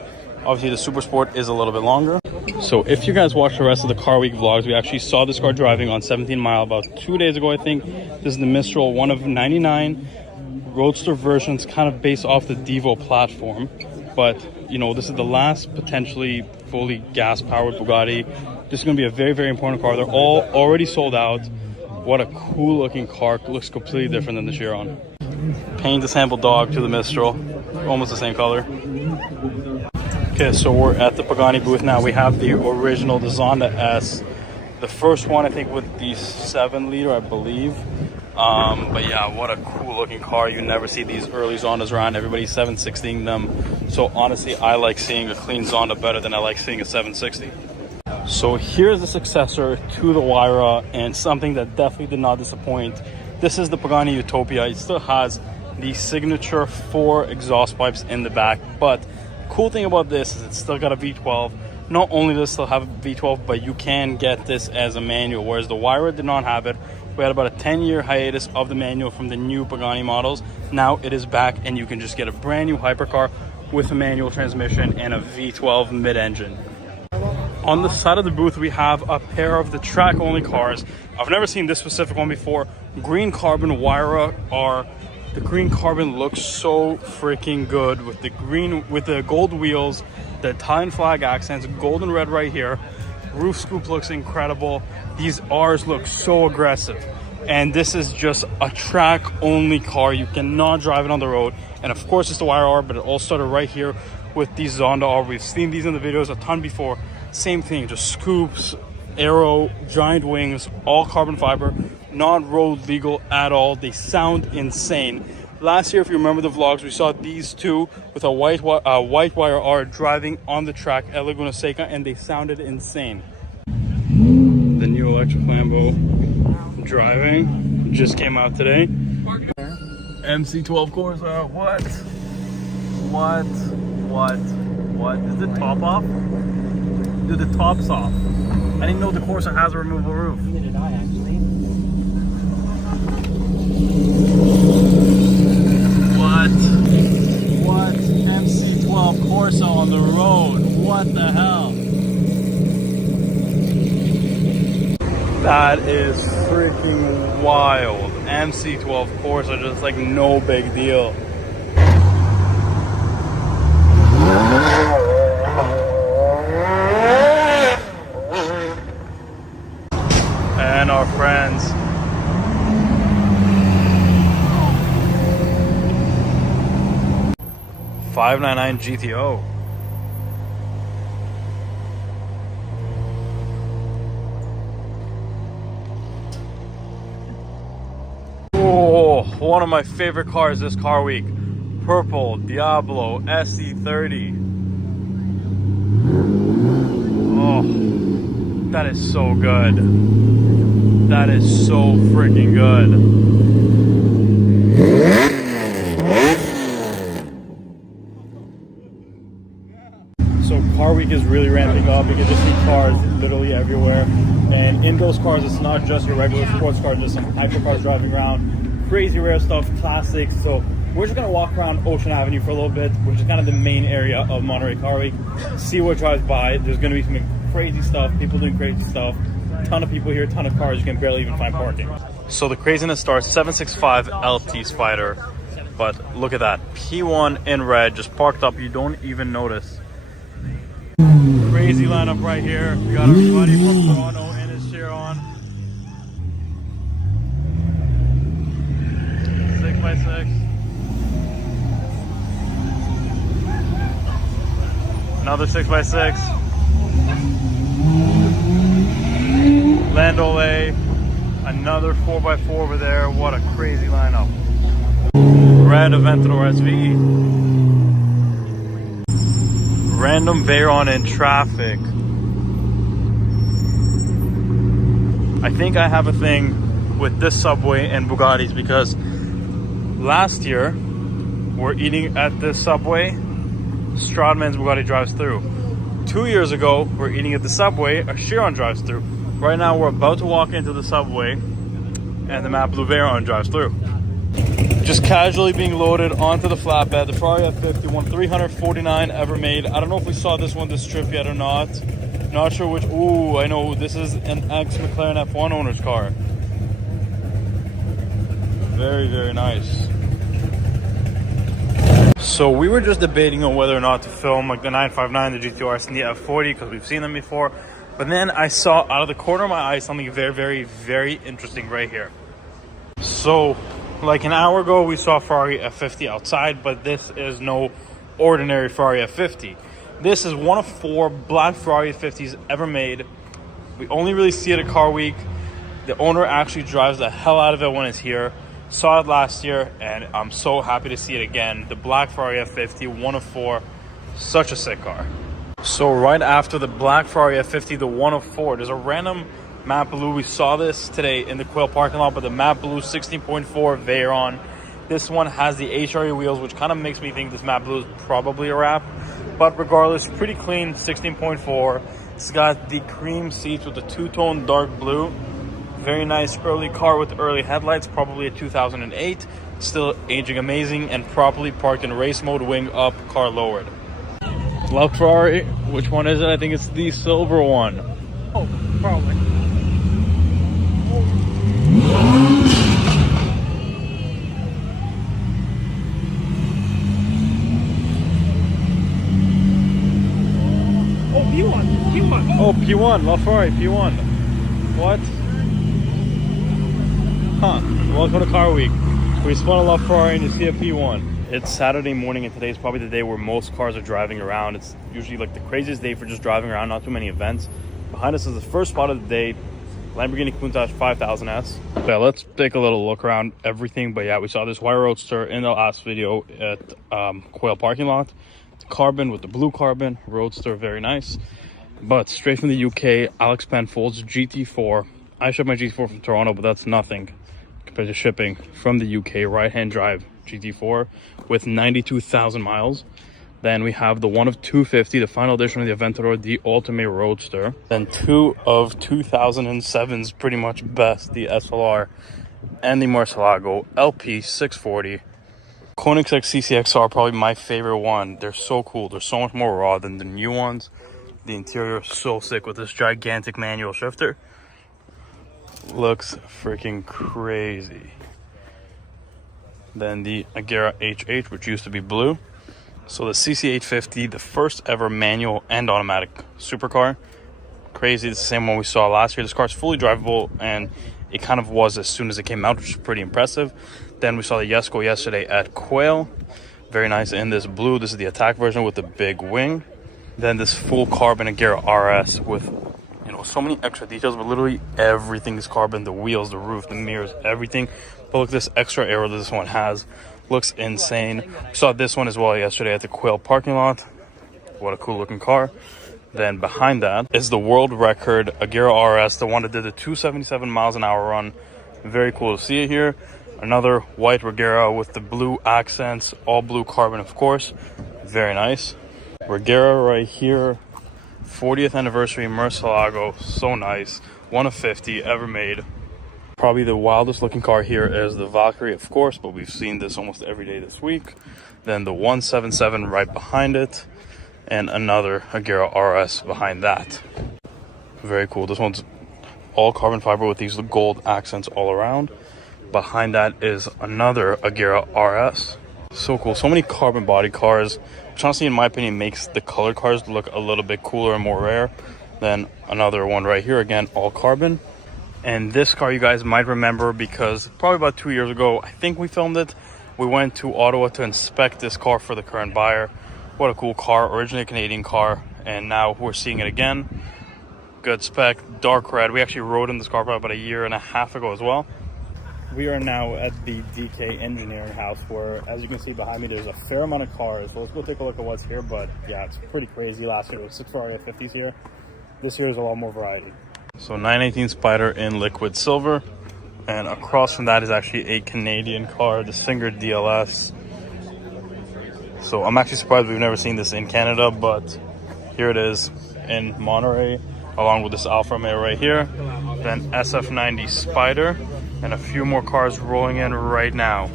Obviously the Super Sport is a little bit longer. So if you guys watch the rest of the Car Week vlogs, we actually saw this car driving on 17 Mile about 2 days ago, I think. This is the Mistral, one of 99 roadster versions, kind of based off the Devo platform. But you know, this is the last potentially fully gas powered Bugatti. This is going to be a very, very important car. They're all already sold out. What a cool looking car. It looks completely different than the Chiron. Paint the sample dog to the Mistral, almost the same color. Okay, so we're at the Pagani booth now. We have the original, the Zonda S, the first one I think with the 7-liter, I believe. But yeah, what a cool looking car. You never see these early Zondas around. Everybody's 760ing them. So honestly, I like seeing a clean Zonda better than I like seeing a 760. So here's the successor to the Huayra, and something that definitely did not disappoint. This is the Pagani Utopia. It still has the signature 4 exhaust pipes in the back, but cool thing about this is it's still got a V12. Not only does it still have a V12, but you can get this as a manual, whereas the Huayra did not have it. We had about a 10-year hiatus of the manual from the new Pagani models. Now it is back, and you can just get a brand new hypercar with a manual transmission and a V12 mid-engine. On the side of the booth, we have a pair of the track-only cars. I've never seen this specific one before. Green carbon Huayra R. The green carbon looks so freaking good with the green, with the gold wheels, the Italian flag accents, gold and red right here. Roof scoop looks incredible. These R's look so aggressive. And this is just a track-only car. You cannot drive it on the road. And of course, it's the Huayra R, but it all started right here with the Zonda R. We've seen these in the videos a ton before. Same thing, just scoops, aero, giant wings, all carbon fiber, not road legal at all. They sound insane. Last year, if you remember the vlogs, we saw these two with a white wire R driving on the track at Laguna Seca, and they sounded insane. The new electric Lambo driving just came out today. MC12 Corsa. What? Is the top off? Dude, the top's off. I didn't know the Corsa has a removable roof. Neither did I, actually. What? MC12 Corsa on the road. What the hell? That is freaking wild. MC12 Corsa, just like no big deal. And our friends. .599 GTO. Oh, one of my favorite cars this car week. Purple Diablo SE30. Oh, that is so good. That is so freaking good. So car week is really ramping up. You can just see cars literally everywhere. And in those cars, it's not just your regular sports cars, there's some hypercars driving around. Crazy rare stuff, classics. So we're just gonna walk around Ocean Avenue for a little bit, which is kind of the main area of Monterey Car Week. See what drives by. There's gonna be some crazy stuff, people doing crazy stuff. Ton of people here, ton of cars. You can barely even find parking. So the craziness starts 765 LT Spider. But look at that, P1 in red, just parked up. You don't even notice. Crazy lineup right here. We got our buddy from Toronto in his chair on. 6x6. Another 6x6. Landole. Another 4x4 over there. What a crazy lineup. Red Aventador SV. Random Veyron in traffic. I think I have a thing with this Subway and Bugattis because last year we're eating at this Subway, Stradman's Bugatti drives through. 2 years ago we're eating at the Subway, a Chiron drives through. Right now we're about to walk into the Subway and the Matte Blue Veyron drives through. Just casually being loaded onto the flatbed, the Ferrari F50, 349 ever made. I don't know if we saw this one this trip yet or not. Not sure which. Ooh, I know this is an ex-McLaren F1 owner's car. Very, very nice. So we were just debating on whether or not to film like the 959, the GTR, and the F40 because we've seen them before. But then I saw out of the corner of my eye something very, very, very interesting right here. So like an hour ago, we saw Ferrari F50 outside, but this is no ordinary Ferrari F50. This is one of 4 black Ferrari F50s ever made. We only really see it at Car Week. The owner actually drives the hell out of it when it's here. Saw it last year, and I'm so happy to see it again. The black Ferrari F50, one of 4. Such a sick car. So right after the black Ferrari F50, the one of 4, there's a random Matte Blue. We saw this today in the Quail parking lot, but the Matte Blue 16.4 Veyron. This one has the HRE wheels, which kind of makes me think this Matte Blue is probably a wrap. But regardless, pretty clean 16.4. It's got the cream seats with the two-tone dark blue. Very nice early car with early headlights, probably a 2008. Still aging amazing and properly parked in race mode, wing up, car lowered. Love Ferrari. Which one is it? I think it's the silver one. Oh, probably. Oh, P1. Oh, P1. LaFerrari, P1. What? Huh. Welcome to Car Week. We spun a LaFerrari and you see a P1. It's Saturday morning and today is probably the day where most cars are driving around. It's usually like the craziest day for just driving around, not too many events. Behind us is the first spot of the day, Lamborghini Countach 5000S. Yeah, let's take a little look around everything. But yeah, we saw this white roadster in the last video at Quail parking lot. It's carbon with the blue carbon roadster, very nice. But straight from the UK, Alex Penfold's GT4. I shipped my GT4 from Toronto, but that's nothing compared to shipping from the UK right-hand drive GT4 with 92,000 miles. Then we have the one of 250, the final edition of the Aventador, the Ultimate Roadster. Then two of 2007's pretty much best, the SLR and the Murcielago LP640. Koenigsegg CC850 probably my favorite one. They're so cool. They're so much more raw than the new ones. The interior is so sick with this gigantic manual shifter. Looks freaking crazy. Then the Reggera HH, which used to be blue. So the CC850, the first ever manual and automatic supercar. Crazy, it's the same one we saw last year. This car's fully drivable, and it kind of was as soon as it came out, which is pretty impressive. Then we saw the Jesko yesterday at Quail. Very nice in this blue. This is the attack version with the big wing. Then this full carbon Reggera RS with, you know, so many extra details, but literally everything is carbon. The wheels, the roof, the mirrors, everything. But look at this extra aero that this one has. Looks insane. We saw this one as well yesterday at the Quail parking lot. What a cool looking car. Then behind that is the world record Reggera RS, the one that did the 277 miles an hour run. Very cool to see it here. Another white Reggera with the blue accents, all blue carbon, of course. Very nice. Reggera right here, 40th anniversary Murcielago, so nice. One of 50 ever made. Probably the wildest looking car here is the Valkyrie, of course, but we've seen this almost every day this week. Then the 177 right behind it, and another Reggera RS behind that. Very cool. This one's all carbon fiber with these gold accents all around. Behind that is another Reggera RS. So cool. So many carbon body cars, which honestly, in my opinion, makes the colored cars look a little bit cooler and more rare. Then another one right here, again, all carbon. And this car you guys might remember because probably about 2 years ago, I think we filmed it. We went to Ottawa to inspect this car for the current buyer. What a cool car, originally a Canadian car, and now we're seeing it again. Good spec, dark red. We actually rode in this car probably about a year and a half ago as well. We are now at the DK engineering house where, as you can see behind me, there's a fair amount of cars. So let's go take a look at what's here, but yeah, it's pretty crazy. Last year there was 6 Ferrari F50s here. This year there's a lot more variety. So 918 Spider in liquid silver, and across from that is actually a Canadian car, the Singer DLS. So I'm actually surprised we've never seen this in Canada, but here it is in Monterey, along with this Alfa Romeo right here. Then SF90 Spider, and a few more cars rolling in right now.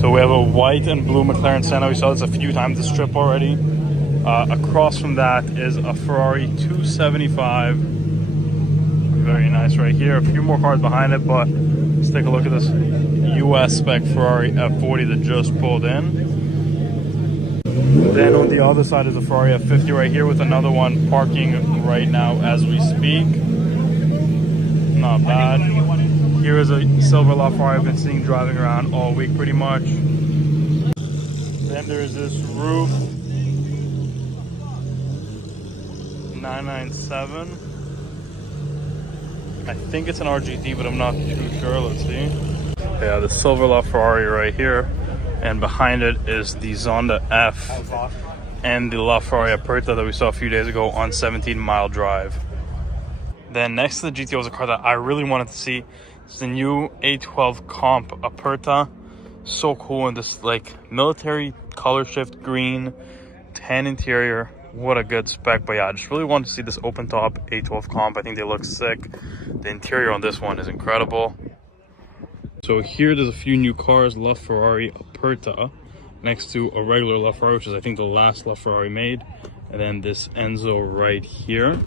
So we have a white and blue McLaren Senna. We saw this a few times this trip already. Across from that is a Ferrari 275. Very nice right here. A few more cars behind it, but let's take a look at this US spec Ferrari F40 that just pulled in. Then on the other side is a Ferrari F50 right here with another one parking right now as we speak. Not bad. Here is a silver LaFerrari I've been seeing driving around all week pretty much. Then there's this roof 997. I think it's an RGT, but I'm not too sure. Let's see. Yeah, the silver LaFerrari right here, and behind it is the Zonda F and the LaFerrari Aperta that we saw a few days ago on 17 Mile Drive. Then next to the GTO is a car that I really wanted to see. It's the new A12 Comp Aperta. So cool in this like military color shift green, tan interior. What a good spec. But yeah, I just really wanted to see this open top A12 Comp. I think they look sick. The interior on this one is incredible. So here there's a few new cars. LaFerrari Aperta next to a regular LaFerrari, which is I think the last LaFerrari made. And then this Enzo right here.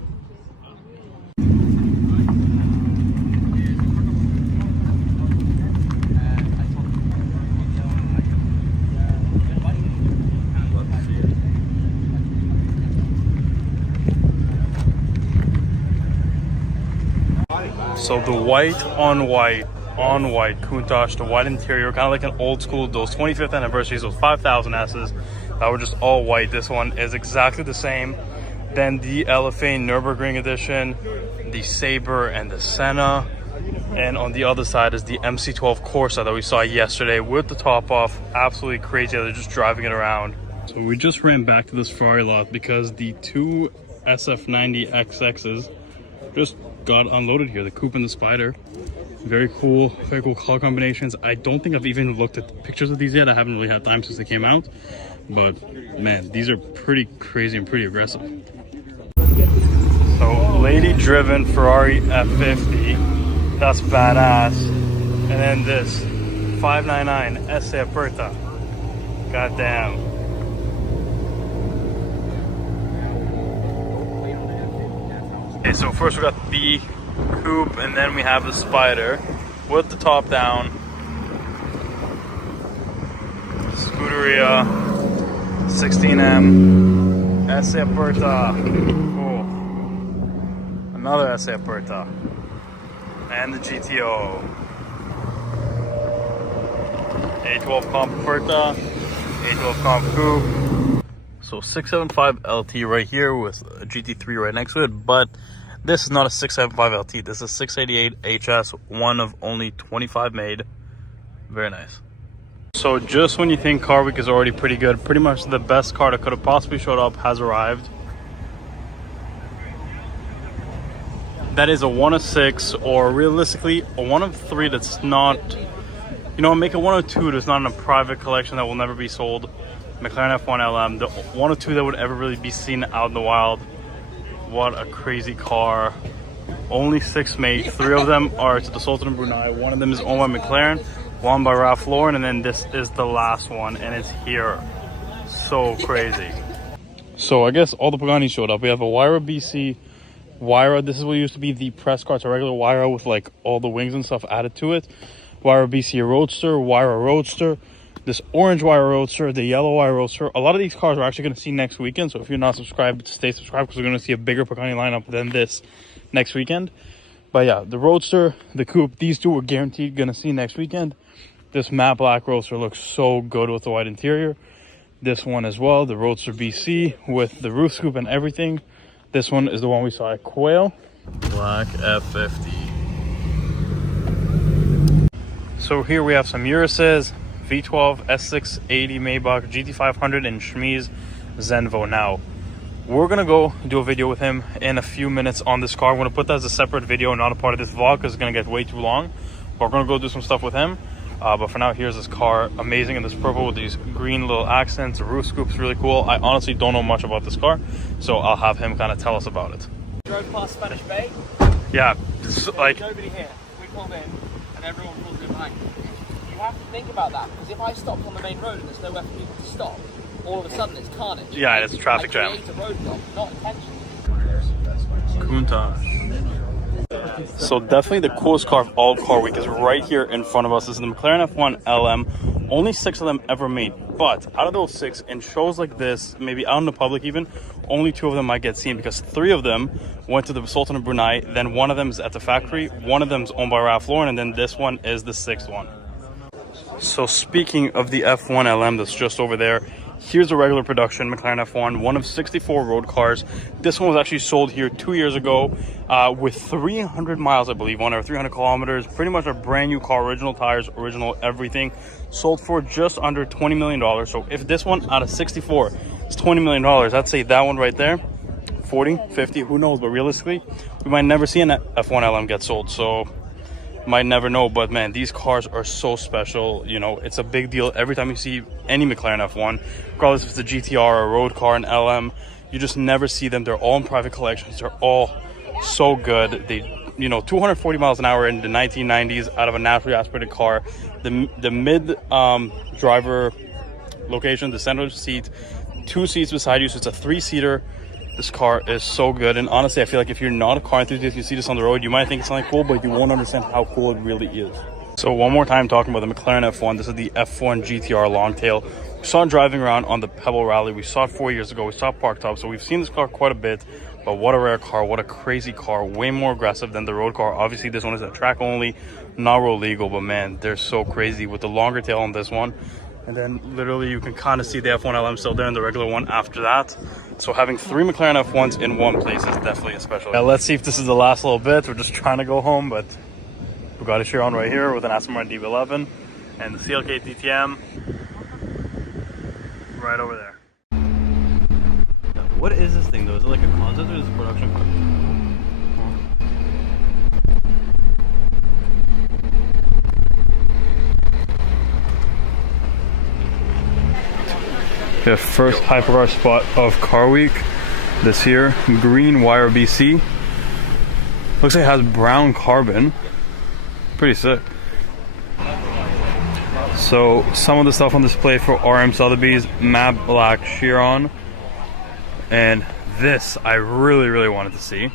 So the white on white Countach, the white interior, kind of like an old school, those 25th anniversaries, those 5000 S's that were just all white. This one is exactly the same. Then the LFA Nürburgring edition, the Sabre and the Senna. And on the other side is the MC12 Corsa that we saw yesterday with the top off. Absolutely crazy. They're just driving it around. So we just ran back to this Ferrari lot because the two SF90 XXs just got unloaded here. The Coupe and the Spider. Very cool color combinations. I don't think I've even looked at the pictures of these yet. I haven't really had time since they came out. But man, these are pretty crazy and pretty aggressive. So lady-driven Ferrari F50. That's badass. And then this 599 SA Aperta. Goddamn. Okay, so first we got the Coupe, and then we have the Spider with the top down. Scuderia 16M SA Aperta. Cool. Another SA Aperta. And the GTO. A12 Comp Aperta, A12 Comp Coupe. So 675 LT right here with a GT3 right next to it, but this is not a 675 LT. This is 688 HS, one of only 25 made. Very nice. So just when you think Car Week is already pretty good, pretty much the best car that could have possibly showed up has arrived. That is a 1 of 6, or realistically a 1 of 3 that's not, you know, make a 1 of 2 that's not in a private collection that will never be sold. McLaren F1 LM, the 1 of 2 that would ever really be seen out in the wild. What a crazy car. Only 6 made. 3 of them are to the Sultan of Brunei. 1 of them is owned by McLaren, 1 by Ralph Lauren, and then this is the last one, and it's here. So crazy. So I guess all the Pagani showed up. We have a Huayra BC Huayra. This is what used to be the press car. It's a regular Huayra with like all the wings and stuff added to it. Huayra BC Roadster, Huayra Roadster, this orange Huayra Roadster, the yellow Huayra Roadster. A lot of these cars we're actually going to see next weekend. So if you're not subscribed, stay subscribed, because we're going to see a bigger Pagani lineup than this next weekend. But yeah, the Roadster, the Coupe, these two we're guaranteed going to see next weekend. This matte black Roadster looks so good with the white interior. This one as well, the Roadster BC with the roof scoop and everything. This one is the one we saw at Quail. Black F50. So here we have some Urises, V12, S680 Maybach, GT500, and Shmee's Zenvo. Now, we're going to go do a video with him in a few minutes on this car. I'm going to put that as a separate video, not a part of this vlog, because it's going to get way too long. But we're going to go do some stuff with him. But for now, here's this car, amazing in this purple with these green little accents. The roof scoop's really cool. I honestly don't know much about this car, so I'll have him kind of tell us about it. Drove past Spanish Bay. Yeah, like Nobody here. We pulled in, and everyone pulled in behind. You have to think about that, because if I stopped on the main road and there's nowhere for people to stop, all of a sudden it's carnage. Yeah, it's a traffic jam. It's a roadblock, not intentionally. Countach. So definitely the coolest car of all Car Week is right here in front of us. This is the McLaren F1 LM. Only 6 of them ever made, but out of those 6, in shows like this, maybe out in the public even, only 2 of them might get seen, because 3 of them went to the Sultan of Brunei, then 1 of them is at the factory, 1 of them is owned by Ralph Lauren, and then this one is the 6th one. So speaking of the F1 LM that's just over there, here's a regular production McLaren F1, one of 64 road cars. This one was actually sold here 2 years ago with 300 miles, I believe, on, or 300 kilometers. Pretty much a brand new car, original tires, original everything. Sold for just under $20 million. So if this one out of 64 is $20 million, I'd say that one right there, 40, 50, who knows? But realistically, we might never see an F1 LM get sold. So might never know. But man, these cars are so special. You know, it's a big deal every time you see any McLaren F1, regardless if it's a GTR, a road car, an LM. You just never see them. They're all in private collections. They're all so good. They, you know, 240 miles an hour in the 1990s out of a naturally aspirated car. The mid driver location, the center seat, 2 seats beside you, so it's a 3-seater. This car is so good, and honestly, I feel like if you're not a car enthusiast, you see this on the road, you might think it's something cool, but you won't understand how cool it really is. So one more time talking about the McLaren F1, this is the F1 GTR Longtail. We saw it driving around on the Pebble Rally. We saw it 4 years ago. We saw it parked up, so we've seen this car quite a bit, but what a rare car, what a crazy car, way more aggressive than the road car. Obviously, this one is a track only, not road legal, but man, they're so crazy with the longer tail on this one. And then literally you can kind of see the F1 LM still there and the regular one after that. So having 3 McLaren F1s in one place is definitely a special. Let's see if this is the last little bit. We're just trying to go home, but Bugatti Chiron right here with an Aston Martin DB11 and the CLK DTM right over there. What is this thing though? Is it like a concept or is it a production car? Okay, first hypercar spot of Car Week this year. Green Wire BC. Looks like it has brown carbon. Pretty sick. So some of the stuff on display for RM Sotheby's, matte black Chiron. And this I really wanted to see.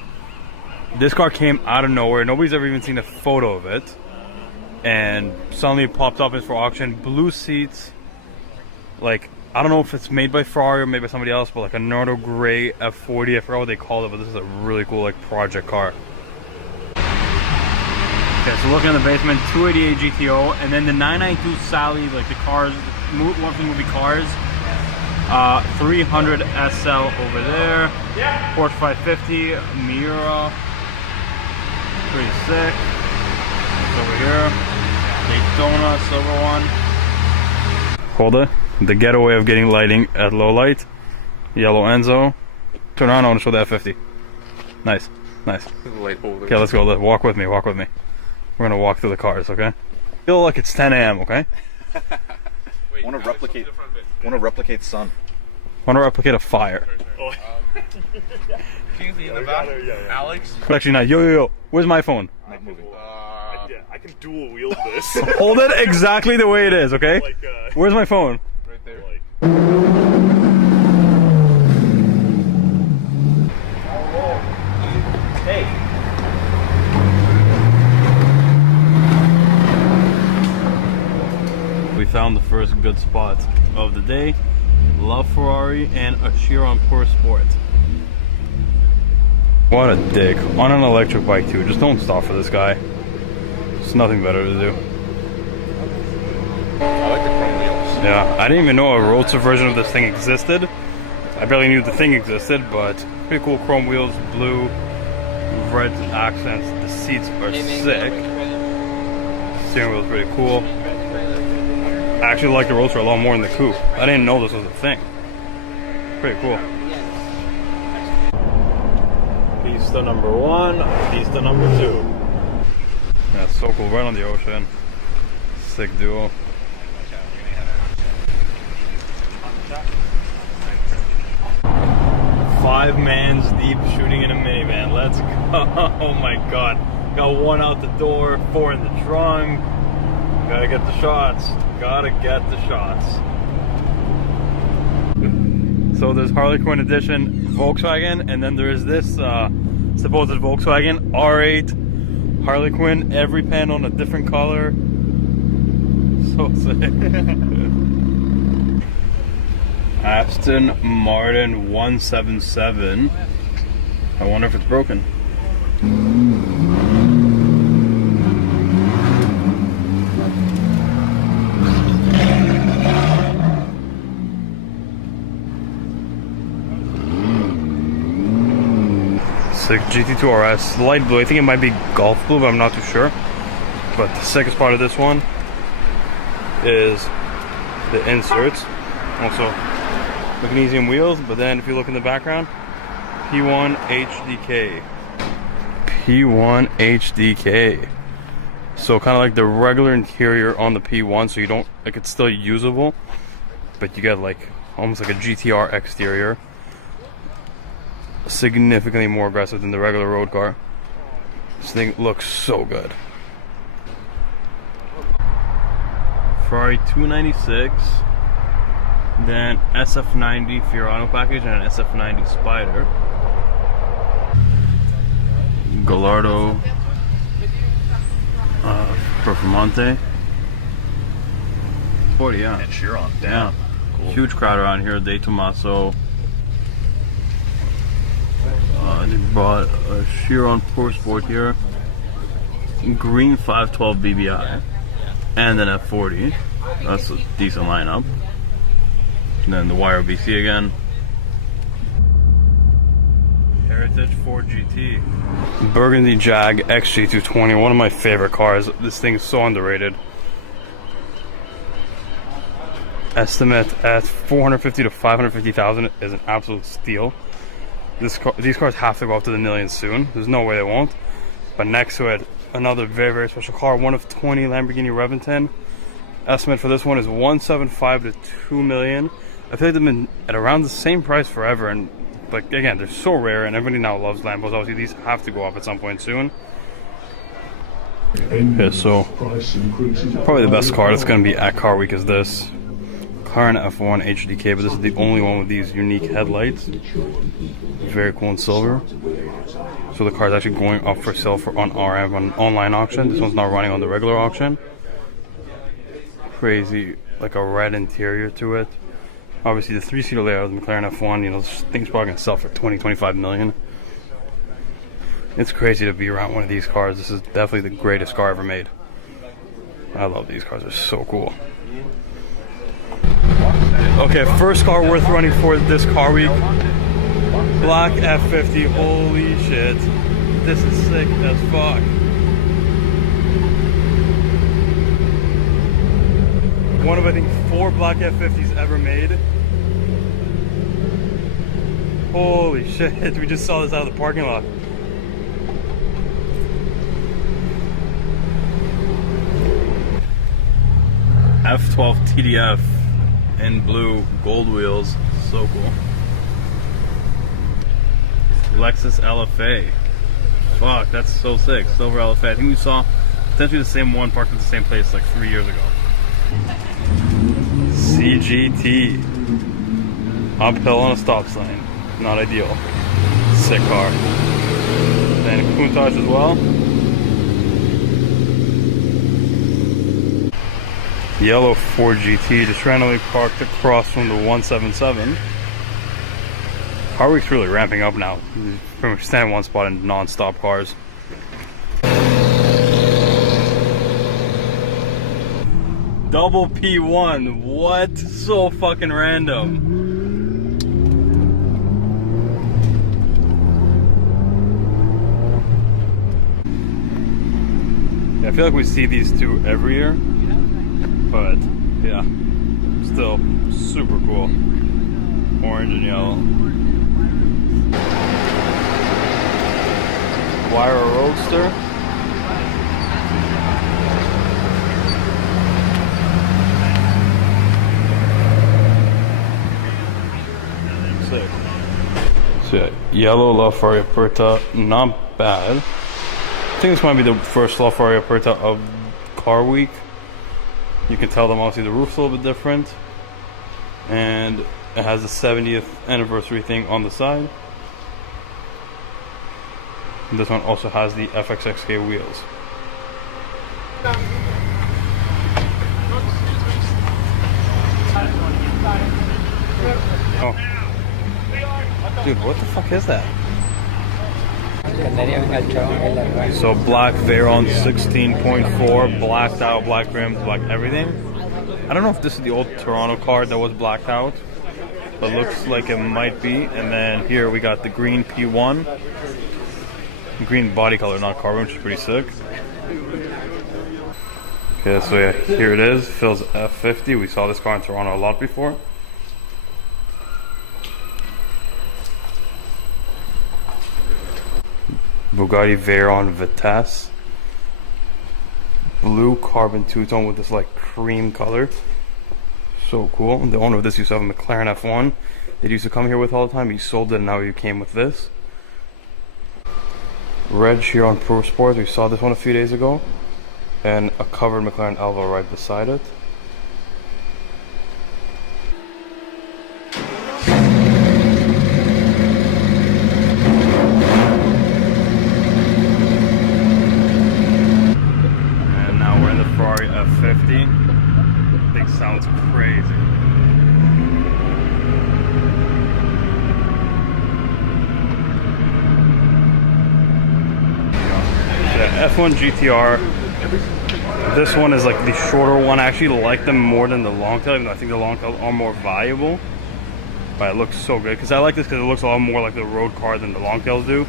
This car came out of nowhere. Nobody's ever even seen a photo of it. And suddenly it popped up for auction. Blue seats. Like, I don't know if it's made by Ferrari or made by somebody else, but like a Nardo Gray F40. I forgot what they called it, but this is a really cool like project car. Okay, so looking in the basement, 288 GTO, and then the 992 Sally, like the cars, one from the movie Cars. 300 SL over there. Porsche 550 Miura, pretty sick. It's over here. Daytona silver one. Hold it. The getaway of getting lighting at low light. Yellow Enzo. Turn around. I want to show the F50. Nice, nice. Okay, let's go. Walk with me. Walk with me. We're gonna walk through the cars. Okay. Feel like it's 10 a.m. Okay. Want to replicate sun. Want to replicate a fire. Oh. In the back. Alex. Actually, not. Yo. Where's my phone? Yeah, I can dual wield this. Hold it exactly the way it is. Okay. Like, where's my phone? right there. Hey. We found the first good spot of the day. Love Ferrari and a Chiron Pure Sport. What a dick. On an electric bike too. Just don't stop for this guy. There's nothing better to do. I like the chrome wheels. Yeah, I didn't even know a roadster version of this thing existed. I barely knew the thing existed, but pretty cool chrome wheels, blue, red accents. The seats are sick. Steering wheel's pretty cool. I actually like the roadster a lot more than the coupe. I didn't know this was a thing. Pretty cool. Pista number 1, pista number 2. Yeah, it's so cool, right on the ocean. Sick duo. Five mans deep shooting in a minivan. Let's go. Oh my god. Got one out the door, 4 in the trunk. Gotta get the shots. Gotta get the shots. So there's Harley Quinn edition Volkswagen, and then there's this supposed Volkswagen R8 Harley Quinn, every panel in a different color. So sick. Aston Martin 177. I wonder if it's broken. Sick GT2 RS, light blue. I think it might be golf blue, but I'm not too sure. But the sickest part of this one is the inserts. Also, magnesium wheels. But then, if you look in the background, P1 HDK. P1 HDK. So kind of like the regular interior on the P1, so you don't like it's still usable, but you get like almost like a GTR exterior. Significantly more aggressive than the regular road car. This thing looks so good. Ferrari 296, then SF90 Fiorano package and an SF90 Spider. Gallardo Performante 40, yeah. And Chiron. Damn. Cool. Huge crowd around here. De Tomaso. They brought a Chiron Pure Sport here. Green 512 BBI. and an F40. That's a decent lineup. And then the Huayra BC again. Heritage Ford GT. Burgundy Jag XJ220, one of my favorite cars. This thing is so underrated. Estimate at 450 to 550,000 is an absolute steal. These cars have to go up to the millions soon. There's no way they won't. But next to it, another very, very special car, one of 20 Lamborghini Reventon. Estimate for this one is 175 to 2 million. I feel like they've been at around the same price forever, and like again, they're so rare, and everybody now loves Lambos. Obviously, these have to go up at some point soon. Okay, so probably the best car that's going to be at Car Week is this McLaren F1 HDK, but this is the only one with these unique headlights. Very cool in silver. So the car is actually going up for sale on RM, on an online auction. This one's not running on the regular auction. Crazy, like a red interior to it. Obviously the 3-seater layout of the McLaren F1, you know, this thing's probably gonna sell for 20-25 million. It's crazy to be around one of these cars. This is definitely the greatest car ever made. I love these cars, they're so cool. Okay, first car worth running for this Car Week. Black F50, holy shit. This is sick as fuck. One of, I think, 4 black F50s ever made. Holy shit, we just saw this out of the parking lot. F12 TDF in blue, gold wheels, so cool. Lexus LFA. Fuck, that's so sick. Silver LFA. I think we saw potentially the same one parked at the same place like 3 years ago. CGT. Uphill on a stop sign. Not ideal. Sick car. Then Countach as well. Yellow Ford GT just randomly parked across from the 177. Car Week's really ramping up now. Pretty much standing one spot in non-stop cars. Double P1, what? So fucking random. Yeah, I feel like we see these two every year, but yeah, still super cool. Orange and yellow. Huayra Roadster. Sick. So yeah, yellow Ferrari Aperta, not bad. I think this might be the first Ferrari Aperta of Car Week. You can tell them obviously the roof's a little bit different, and it has the 70th anniversary thing on the side. And this one also has the FXXK wheels. Oh. Dude, what the fuck is that? So black Veyron 16.4, blacked out, black rims, black everything. I don't know if this is the old Toronto car that was blacked out, but looks like it might be. And then here we got the green P1. Green body color, not carbon, which is pretty sick. Okay, so yeah, here it is, Phil's F50. We saw this car in Toronto a lot before. Bugatti Veyron Vitesse. Blue carbon two-tone with this like cream color. So cool. The owner of this used to have a McLaren F1 that used to come here with all the time. He sold it and now he came with this. Reg here on Pro Sports. We saw this one a few days ago. And a covered McLaren Elva right beside it. And now we're in the Ferrari F50. Thing sounds crazy. F1 GTR. This one is like the shorter one. I actually like them more than the Longtail, even though I think the Longtail are more valuable. But it looks so good, because I like this because it looks a lot more like the road car than the Longtails do.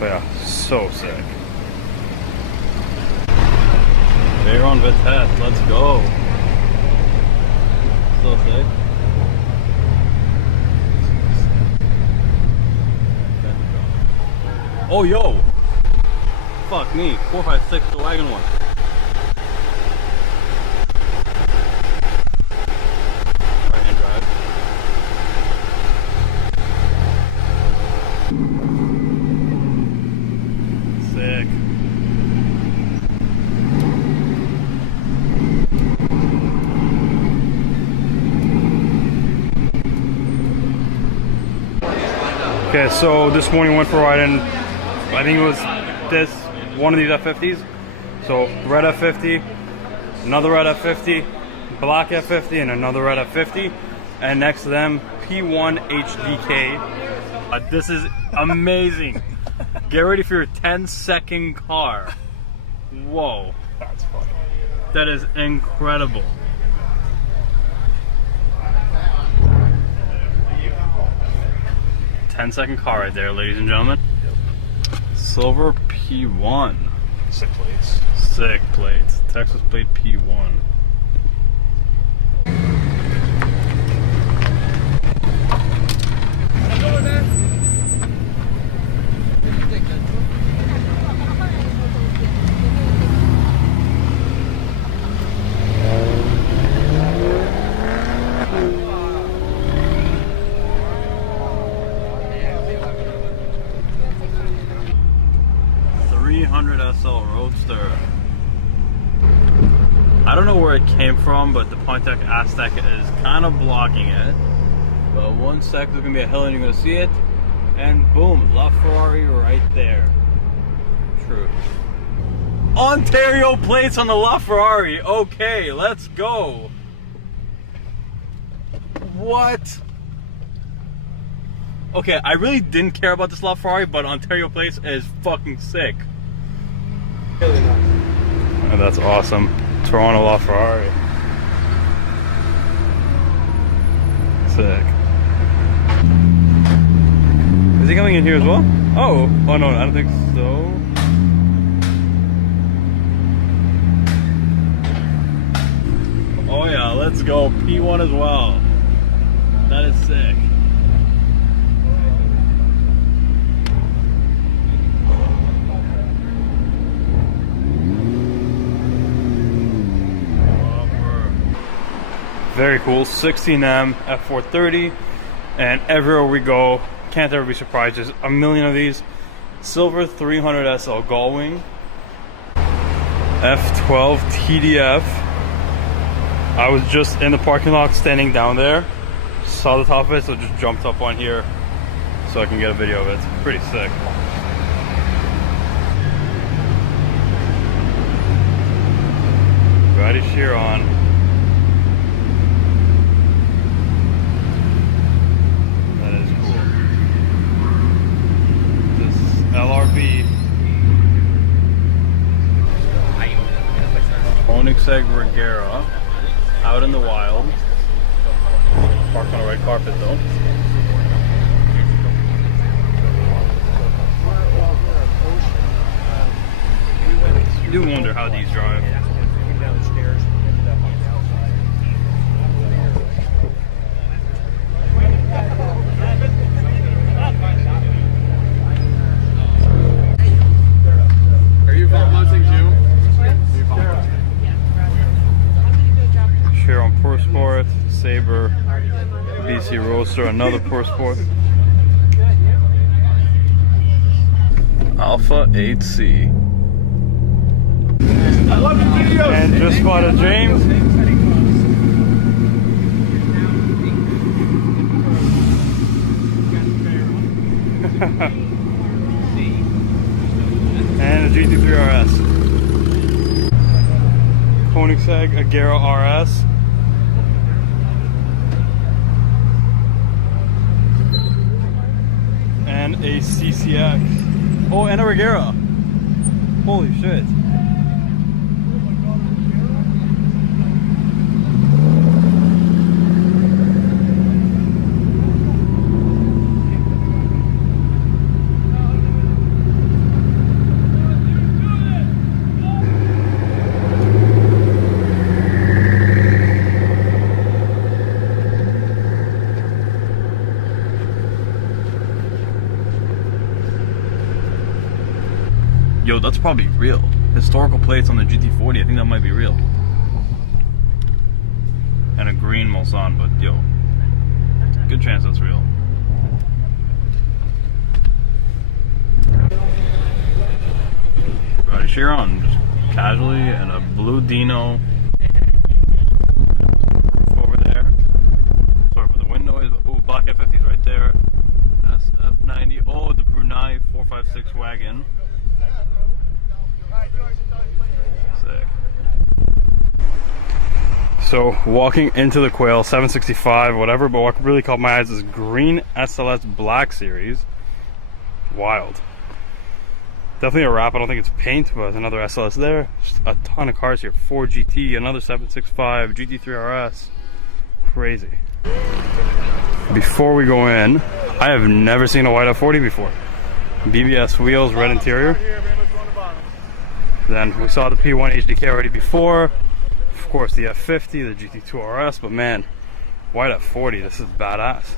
But yeah, so sick. Veyron Vitesse, let's go. So sick. Oh yo! Fuck me, 456, the wagon one. Right-hand drive. Sick. Okay, so this morning went for a ride in, I think it was one of these F50s. So red F50, another red F50, black F50, and another red F50, and next to them P1 HDK. This is amazing. Get ready for your 10-second car. Whoa, That's funny. that is incredible. Ten-second car right there, ladies and gentlemen. Silver P1. Sick plates. Sick plates. Texas plate P1. SL Roadster. I don't know where it came from, but the Pontiac Aztek is kind of blocking it. But one sec, there's gonna be a hill and you're gonna see it, and boom, LaFerrari right there. True. Ontario plates on the LaFerrari. Okay, let's go. What? Okay, I really didn't care about this LaFerrari, but Ontario plates is fucking sick. And that's awesome. Toronto LaFerrari. Sick. Is he coming in here as well? Oh no, I don't think so. Oh yeah, let's go. P1 as well. That is sick. Very cool. 16M F430, and everywhere we go, can't ever be surprised. There's a million of these. Silver 300 SL Gullwing, F12 TDF. I was just in the parking lot standing down there, saw the top of it, so just jumped up on here so I can get a video of it. It's pretty sick. Bugatti Chiron. LRV. Koenigsegg Reggera. Out in the wild. Parked on a red carpet though. I do wonder how these drive. Chiron Pro Sport, Sabre, BC Roadster, another Pro Sport. Alpha 8C. And just spotted James. And a GT3 RS. Koenigsegg Reggera RS. And a CCX. Oh, and a Reggera. Holy shit. Yo, that's probably real. Historical plates on the GT40, I think that might be real. And a green Mulsanne, but yo, good chance that's real. Bugatti Chiron, just casually, and a blue Dino. Over there. Sorry for the wind noise, but ooh, black F50s right there. SF90. Oh, the Brunei 456 wagon. Sick. So walking into the Quail 765, whatever, but what really caught my eyes is green SLS Black Series. Wild. Definitely a wrap. I don't think it's paint, but another SLS there. Just a ton of cars here. 4 GT, another 765, GT3 RS. Crazy. Before we go in, I have never seen a white F40 before. BBS wheels, red interior. Then we saw the P1 HDK already before. Of course, the F50, the GT2 RS, but man, white F40, this is badass.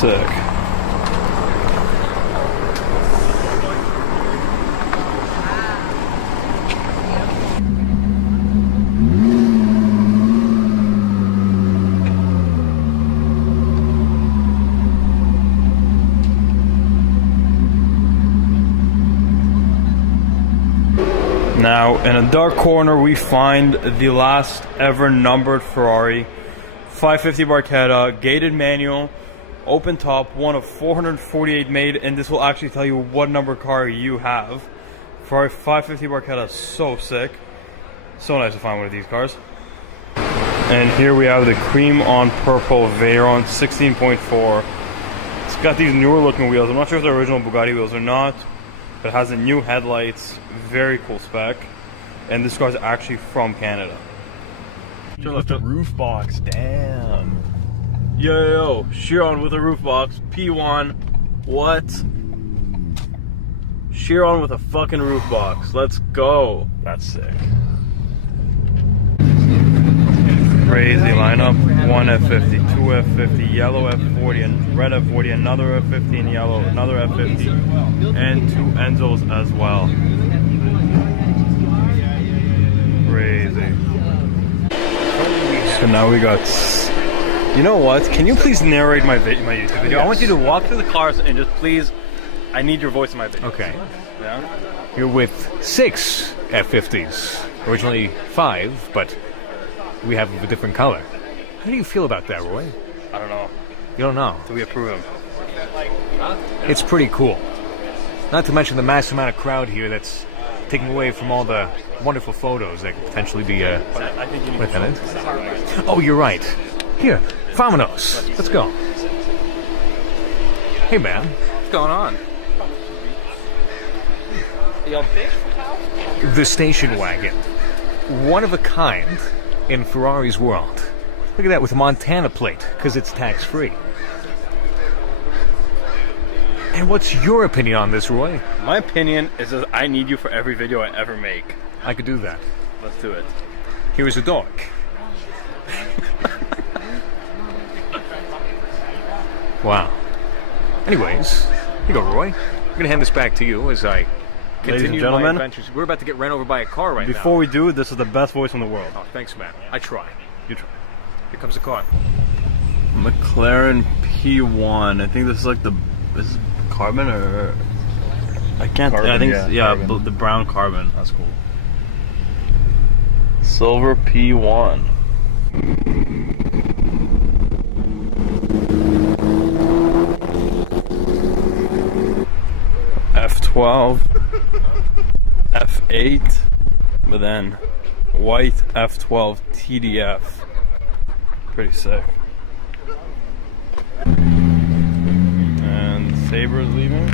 Sick. Now, in a dark corner, we find the last ever numbered Ferrari 550 Barchetta, gated manual, open top, one of 448 made, and this will actually tell you what number car you have. Ferrari 550 Barchetta, so sick. So nice to find one of these cars. And here we have the cream on purple Veyron 16.4. It's got these newer looking wheels. I'm not sure if they're original Bugatti wheels or not, but it has the new headlights. Very cool spec. And this car is actually from Canada. With the roof box, damn. Yo, Chiron with a roof box, P1. What? Chiron with a fucking roof box. Let's go. That's sick. Crazy lineup. One F50, two F50, yellow F40, and red F40, another F50 in yellow, another F50, and two Enzos as well. Crazy. So now we got... You know what? Can you please narrate my YouTube video? Yes. I want you to walk through the cars and just please... I need your voice in my video. Okay. Yeah? You're with 6 F50s. Originally 5, but we have a different color. How do you feel about that, Roy? I don't know. You don't know? Do we approve him? It's pretty cool. Not to mention the massive amount of crowd here that's taking away from all the wonderful photos that could potentially be I think you need with it. Oh, you're right. Here, Vamonos. Let's go. Hey, man. What's going on? The station wagon. One of a kind in Ferrari's world. Look at that with a Montana plate, because it's tax-free. And what's your opinion on this, Roy? My opinion is that I need you for every video I ever make. I could do that. Let's do it. Here is a dog. Wow. Anyways, here you go, Roy. I'm going to hand this back to you as I continue my adventures. We're about to get ran over by a car right now. Before we do, this is the best voice in the world. Oh, thanks, man. I try. You try. Here comes the car. McLaren P1. I think this is like the... This is carbon or... I can't... Carbon, I think yeah, the brown carbon. That's cool. Silver P1. F12, F8, but then white F12 TDF. Pretty sick. And Saber's leaving.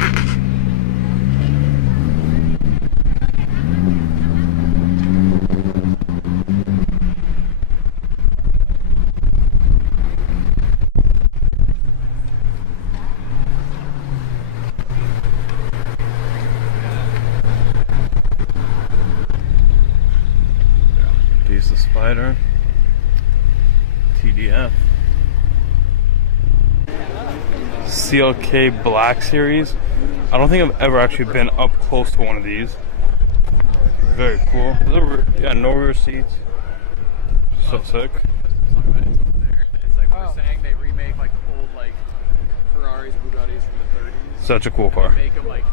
Here's the Spider. TDF. CLK Black Series. I don't think I've ever actually been up close to one of these. Very cool. Yeah, no rear seats. So sick. It's like we're saying they remake like old like Ferraris, Bugattis from the 30s. Such a cool car. Make them like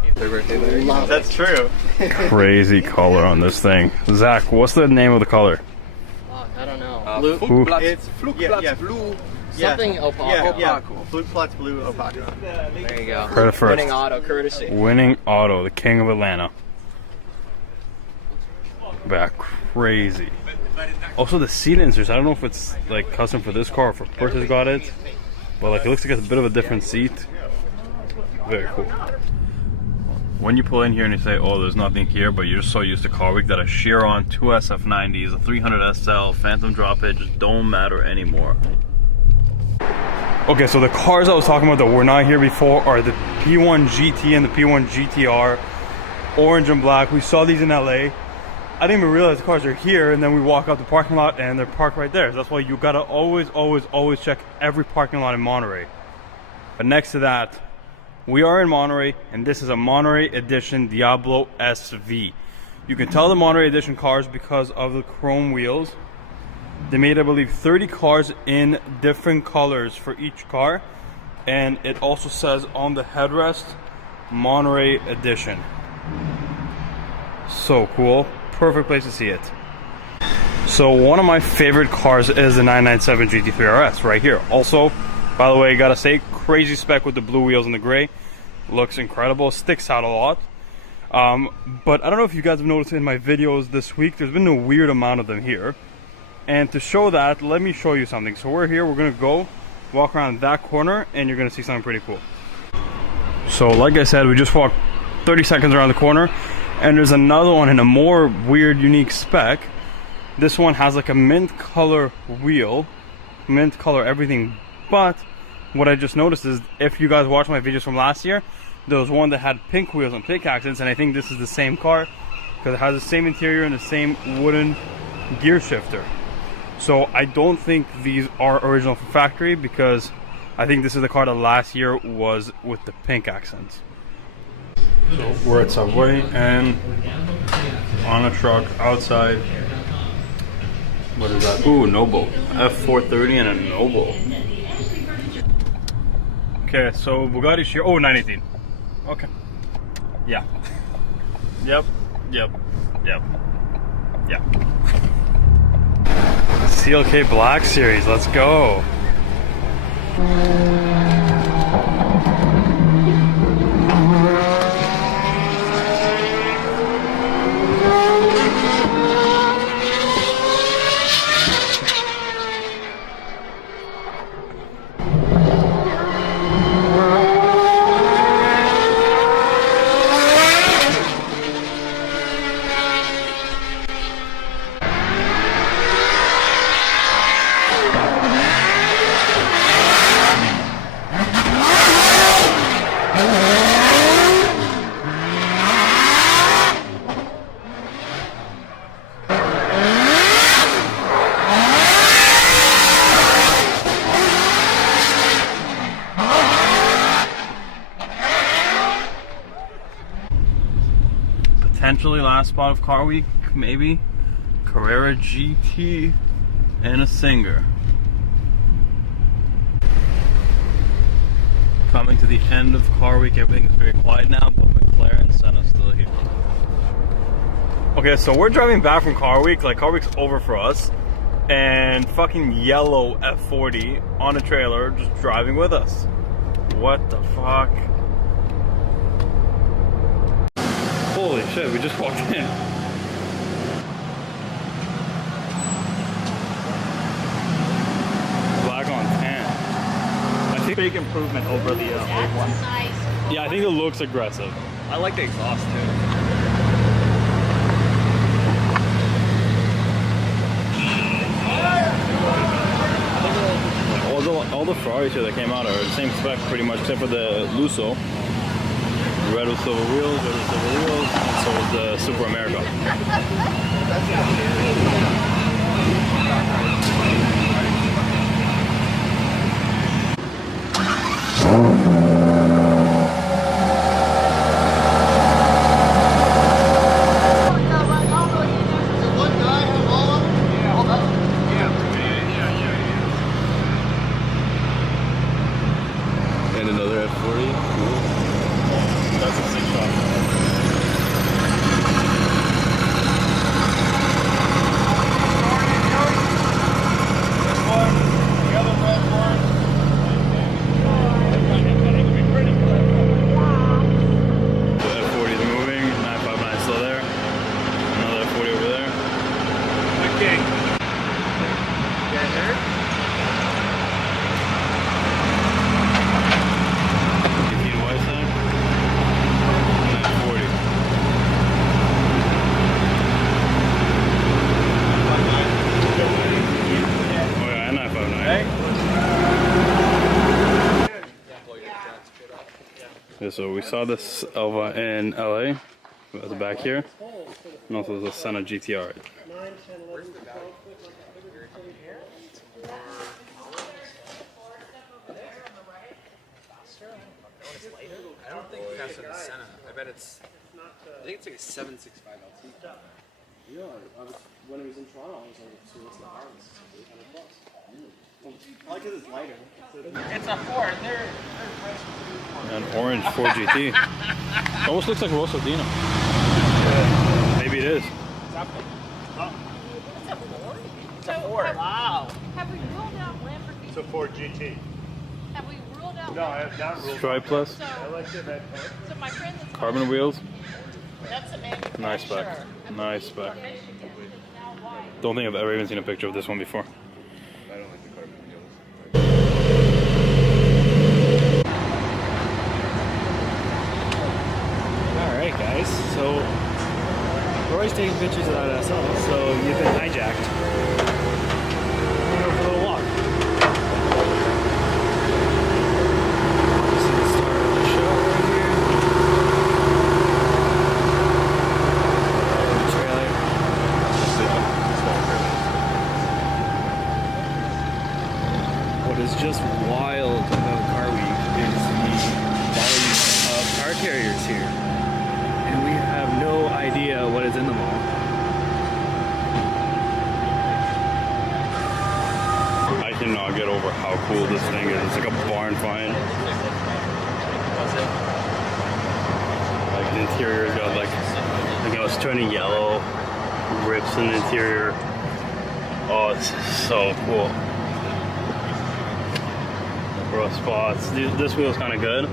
That's true. Crazy color on this thing. Zach, what's the name of the color? I don't know. Blue. It's blue. Something opaco. Yeah. Flukeplatz blue opaco. There you go. Credit first. Winning auto courtesy. Winning Auto, the king of Atlanta. Back crazy. Also the seat inserts, I don't know if it's like custom for this car or for Perth got it. But like it looks like it's a bit of a different seat. Very cool. When you pull in here and you say, oh, there's nothing here, but you're just so used to Car Week that a Chiron, 2 SF90s, a 300 SL, Phantom drop it just don't matter anymore. Okay, so the cars I was talking about that were not here before are the P1 GT and the P1 GTR, orange and black. We saw these in LA. I didn't even realize the cars are here, and then we walk out the parking lot and they're parked right there. So that's why you gotta always check every parking lot in Monterey. But next to that, we are in Monterey, and this is a Monterey Edition Diablo SV. You can tell the Monterey Edition cars because of the chrome wheels. They made, I believe, 30 cars in different colors for each car. And it also says on the headrest, Monterey Edition. So cool. Perfect place to see it. So one of my favorite cars is the 997 GT3 RS right here. Also, by the way, gotta say, crazy spec with the blue wheels and the gray. Looks incredible, sticks out a lot. But I don't know if you guys have noticed in my videos this week, there's been a weird amount of them here. And to show that, let me show you something. So we're here, we're gonna go walk around that corner and you're gonna see something pretty cool. So like I said, we just walked 30 seconds around the corner and there's another one in a more weird, unique spec. This one has like a mint color wheel, mint color everything, but what I just noticed is if you guys watched my videos from last year, there was one that had pink wheels and pink accents, and I think this is the same car because it has the same interior and the same wooden gear shifter. So I don't think these are original from factory because I think this is the car that last year was with the pink accents. So we're at Subway and on a truck outside. What is that? Ooh, Noble. F430 and a Noble. Okay, so Bugatti Chiron. Oh, 918. Okay. Yeah. Yep. CLK Black Series, let's go. Potentially last spot of Car Week, maybe. Carrera GT and a Singer. Coming to the end of Car Week, everything is very quiet now, but McLaren Senna is still here. Okay, so we're driving back from Car Week, like Car Week's over for us, and fucking yellow F40 on a trailer just driving with us. What the fuck? shit, we just walked in. Black on tan. I think big improvement over the old one. Yeah, I think it looks aggressive. I like the exhaust too. All the Ferraris here that came out are the same spec pretty much, except for the Lusso. Red with silver wheels, red with silver wheels, and so is the Super America. And another F40. Cool. That's a sick shot. The F40 is moving. 959 still there. Another F40 over there. Okay. Yeah, so we saw this Elva in LA at the back here, and also the Senna GTR. I don't think faster than Senna. I bet it's. I think it's like a 765 LT. Yeah, when it was in Toronto, I was like, so what's the hardest? 800 bucks. I like it, it's lighter. It's a Ford. They're An orange Ford GT. Almost looks like Rosodino. Yeah, maybe it is. It's a Ford. Wow. Have we ruled out Lamborghini? It's a Ford GT. Have we ruled out? No, I have not ruled Stripe Plus. So, I like the red color. so my friend that's Carbon wheels. that's a manufacturer. Nice spec. Nice spec. Now why? Don't think I've ever even seen a picture of this one before. I don't like the carbon wheels. Alright guys, so we're always taking pictures of that SL, so you've been hijacked. We're going for a little walk. This is the start of the show right here. The trailer. What is just wild about Car Week is the volume of car carriers here. And we have no idea what is in them all. I cannot get over how cool this thing is. It's like a barn find. Like the interior's got like it's turning yellow, rips in the interior. Oh, it's so cool. Rough spots. This wheel's kind of good.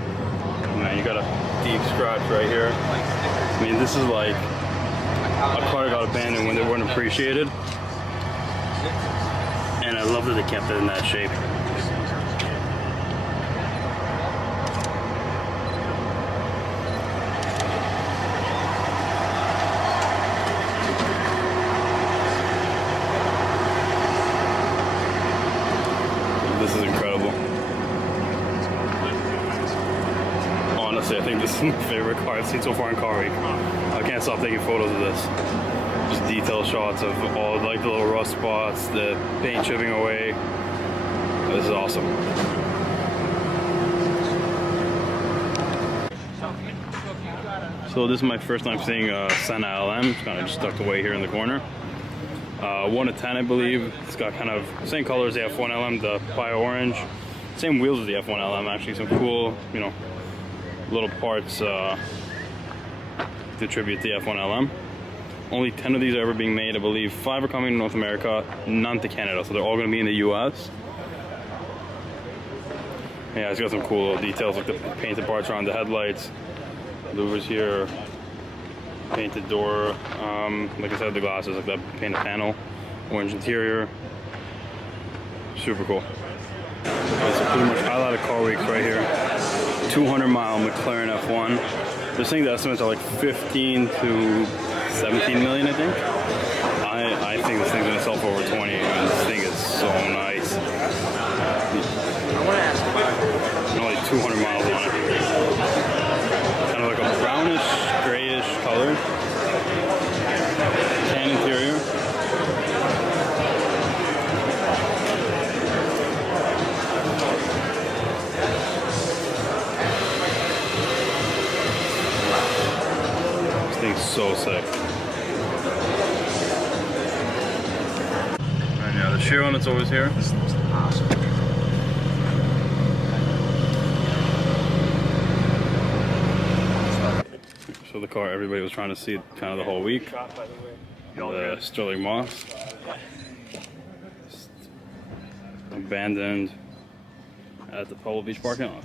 Man, you got a deep scratch right here. I mean, this is like a car that got abandoned when they weren't appreciated. And I love that they kept it in that shape. This is incredible. Honestly, I think this is my favorite car I've seen so far in Car Week. I can't stop taking photos of this. Just detailed shots of all like the little rust spots, the paint chipping away. This is awesome. So this is my first time seeing Senna LM. It's kind of just tucked away here in the corner. 1 to 10, I believe. It's got kind of the same color as the F1 LM, the pie orange. Same wheels as the F1 LM, actually. Some cool, you know, little parts to tribute the F1 LM. Only 10 of these are ever being made, I believe. 5 are coming to North America, none to Canada, so they're all going to be in the US. Yeah, it's got some cool little details, like the painted parts around the headlights, louvers here, painted door. Like I said, the glasses, like that painted panel, orange interior. Super cool. Okay, so pretty much highlighted car weeks right here. 200-mile McLaren F1. They're saying the estimates are like 15 to 17 million, I think. I think this thing's gonna sell for over 20, and this thing is so nice. I want to ask about Only 200 miles on it. Kind of like a brownish, grayish color. Tan interior. This thing's so sick. And yeah, the shear on it's always here. So the car everybody was trying to see kind of the whole week. The Sterling Moss. Abandoned at the Pebble Beach parking lot.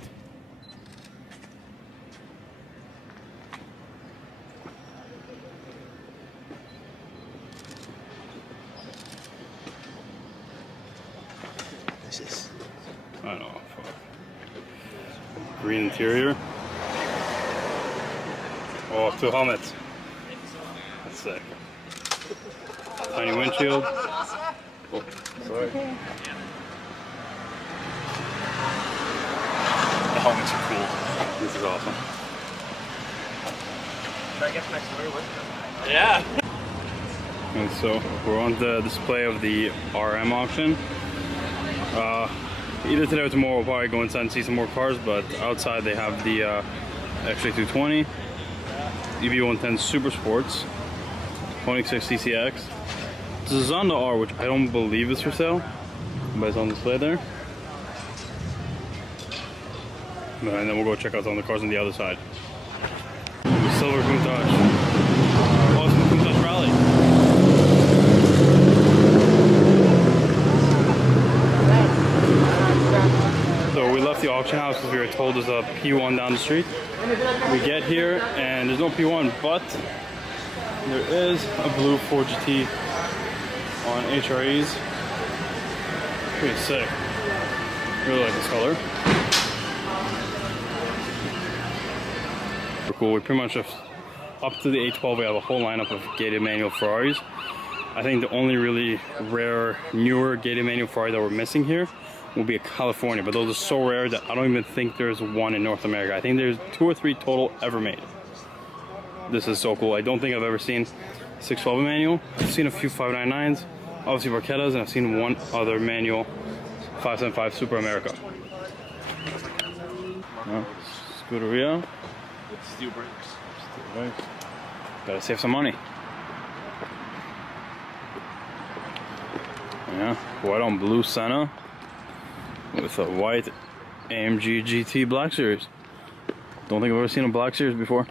I know, fuck. Green interior. Oh, 2 helmets. That's sick. Tiny windshield. Oh, sorry. The helmets are cool. This is awesome. Should I get next door with them? Yeah. And so we're on the display of the RM auction. Either today or tomorrow we'll probably go inside and see some more cars, but outside they have the XJ220, EV110 Super Sports, Koenigsegg CCX. It's a Zonda R, which I don't believe is for sale, but it's on display there. And then we'll go check out some of the cars on the other side. Silver Countach. Oh, it's the Countach Rally. So we left the auction house because we were told there's a P1 down the street. We get here and there's no P1, but there is a blue 4GT on HREs. Pretty sick. Really like this color. Cool. We pretty much have, up to the 812, we have a whole lineup of gated manual Ferraris. I think the only really rare, newer gated manual Ferrari that we're missing here will be a California, but those are so rare that I don't even think there's one in North America. I think there's 2 or 3 total ever made. This is so cool. I don't think I've ever seen 612 manual. I've seen a few 599s, obviously Barchettas, and I've seen one other manual 575 Super America. Scuderia. With steel brakes. Steel brakes. Gotta save some money. Yeah, white on blue Senna with a white AMG GT Black Series. Don't think I've ever seen a Black Series before.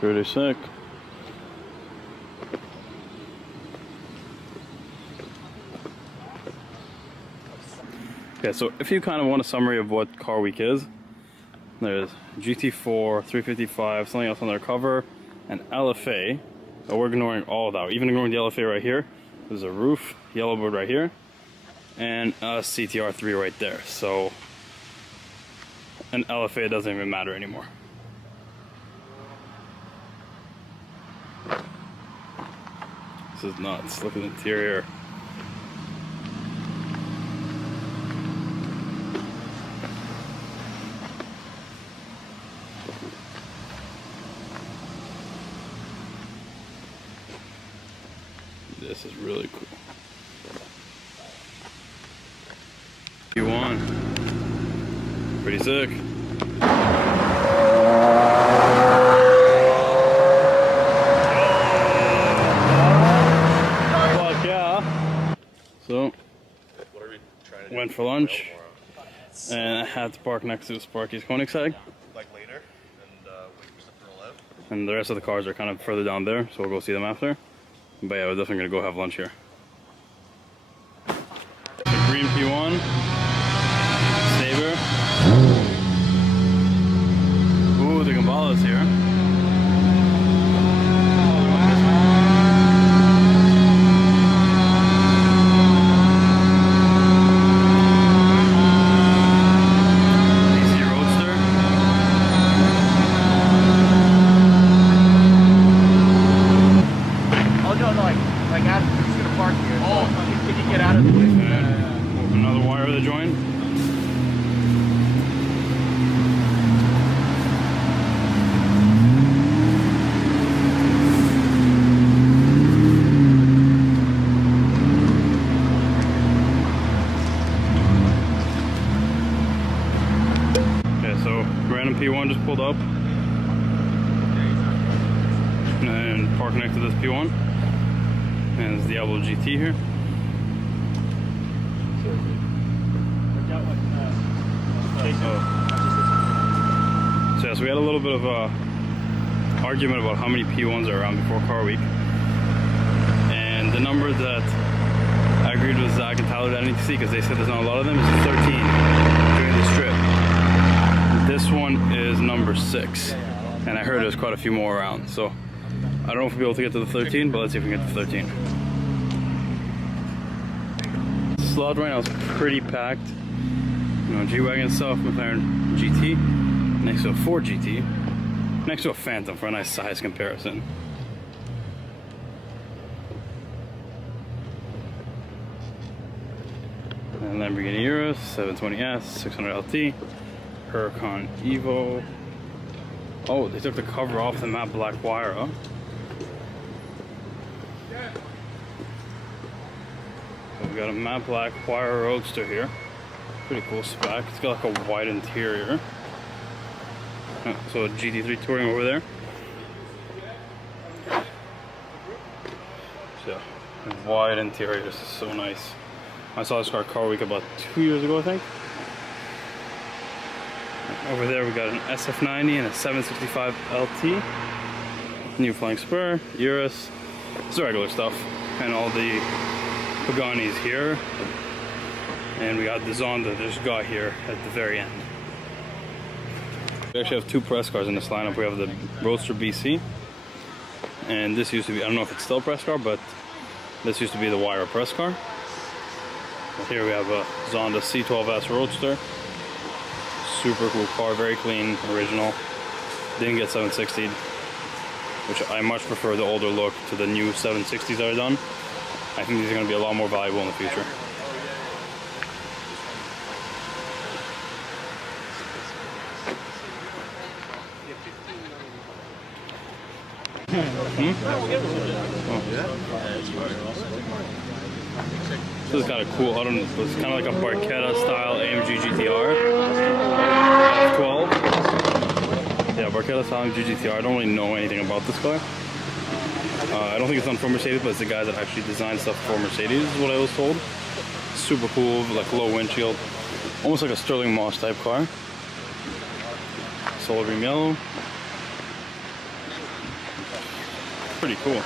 Pretty sick. Okay, so if you kind of want a summary of what Car Week is, there's GT4, 355, something else on their cover, and LFA. So we're ignoring all of that. Even ignoring the LFA right here. There's a roof, Yellowbird right here, and a CTR3 right there. So an LFA doesn't even matter anymore. This is nuts. Look at the interior. This is really cool. P1. Pretty sick. Fuck yeah. So, went for lunch, and I had to park next to Sparky's Koenigsegg. Like later, and wait for stuff to roll out. And the rest of the cars are kind of further down there, so we'll go see them after. But yeah, we're definitely gonna go have lunch here. The green P1, Saber. Ooh, the Gambala's here. Another wire of the joint. Okay, so random P1 just pulled up and parked next to this P1. And it's Diablo GT here. So yeah, so we had a little bit of a argument about how many P1s are around before Car Week, and the number that I agreed with Zach and Tyler at NETC, because they said there's not a lot of them, is 13 during the strip. This one is number 6, and I heard there's quite a few more around, so I don't know if we'll be able to get to the 13, but let's see if we can get to 13. The slot right now is pretty packed. You know, G-Wagon stuff, McLaren GT, next to a Ford GT, next to a Phantom for a nice size comparison. And Lamborghini Urus, 720S, 600 LT, Huracan Evo. Oh, they took the cover off the matte black Huayra. We've got a matte black Huayra Roadster here. Pretty cool spec. It's got like a wide interior. So a GT3 touring over there. So wide interior. This is so nice. I saw this car week about 2 years ago, I think. Over there we got an SF90 and a 765 LT. New flying spur, Urus. It's the regular stuff. And all the Paganis here. And we got the Zonda that just got here at the very end. We actually have 2 press cars in this lineup. We have the Roadster BC, and this used to be, I don't know if it's still a press car, but this used to be the Huayra press car. But here we have a Zonda C12S Roadster. Super cool car, very clean, original. Didn't get 760'd, which I much prefer the older look to the new 760s that are done. I think these are going to be a lot more valuable in the future. This is kind of cool. I don't know, it's kind of like a Barchetta style AMG GTR F12. Yeah, Barchetta style AMG GTR. I don't really know anything about this car. I don't think it's done for Mercedes, but it's the guy that actually designed stuff for Mercedes, is what I was told. Super cool, like low windshield, almost like a Sterling Moss type car. Solar green yellow. Pretty cool.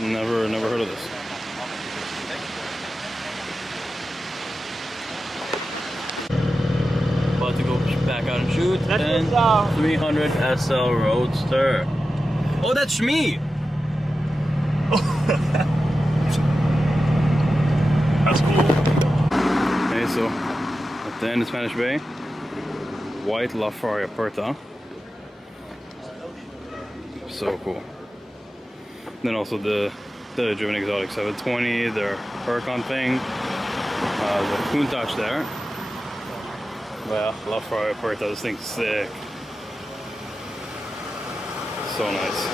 Never heard of this. About to go back out and shoot. And 300 SL Roadster. Oh, that's Shmee! That's cool. Okay, so at the end of Spanish Bay, white Ferrari Aperta. So cool. Then also the driven exotic 720, their Huracan thing, the Countach there. Well, Ferrari Aperta, this thing's sick. So nice.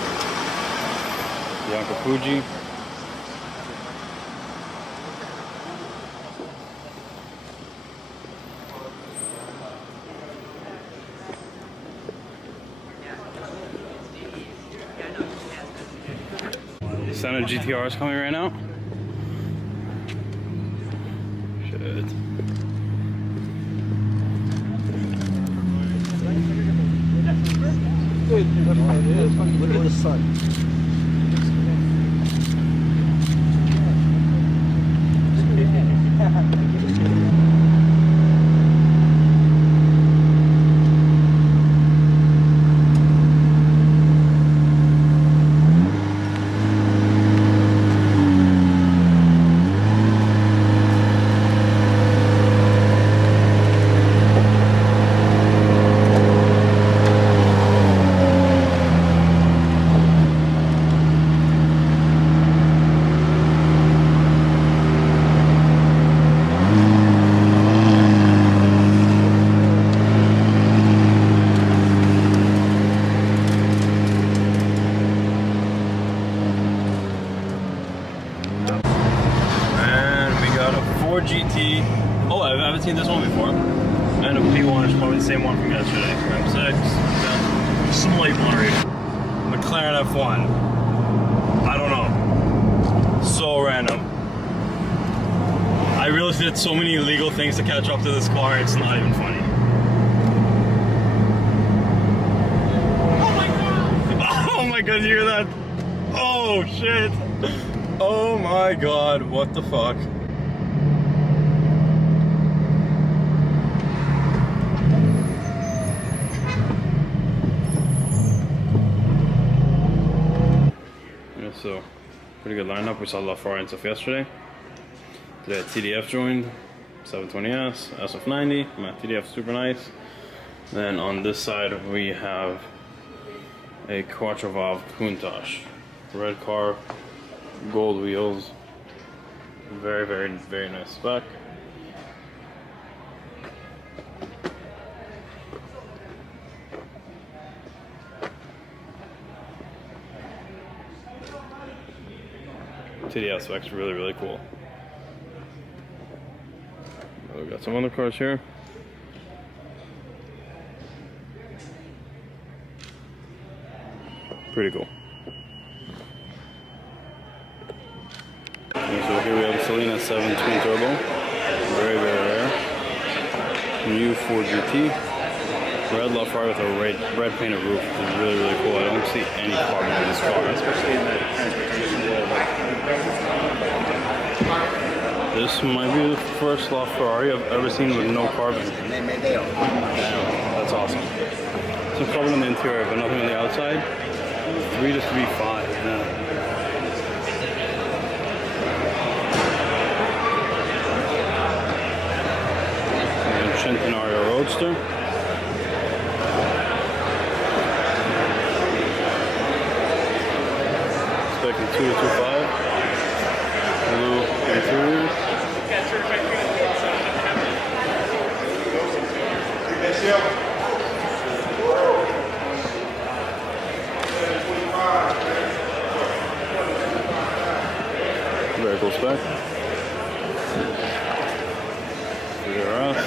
Bianco Fuji. Senna GTR is coming right now. Shit. Look at the sun. Ford GT. Oh, I haven't seen this one before. And a P1 is probably the same one from yesterday. M6. Yeah. Slight moderation. McLaren F1. I don't know. So random. I realized did so many illegal things to catch up to this car, it's not even funny. Oh my god! Oh my god, you hear that? Oh shit! Oh my god, what the fuck? Yeah, so pretty good lineup. We saw Ferrari and stuff yesterday. Today TDF joined, 720S, SF90. My TDF super nice. Then on this side we have a Quattro Valve Countach. Red car, gold wheels. Very, very, very nice spec. TDF specs really, really cool. We got some other cars here. Pretty cool. Okay, so here we have the Selena 7 twin turbo. Very, very rare. New Ford GT. Red LaFerrari with a red painted roof. It's really, really cool. I don't see any carbon in this car. Especially in the transportation world. This might be the first LaFerrari I've ever seen with no carbon. Damn, that's awesome. Some carbon on the interior, but nothing on the outside. 3 to 3.5. Yeah. Centenario Roadster. Expecting 2 to 2.5. Blue interior. Very cool spec. DRS.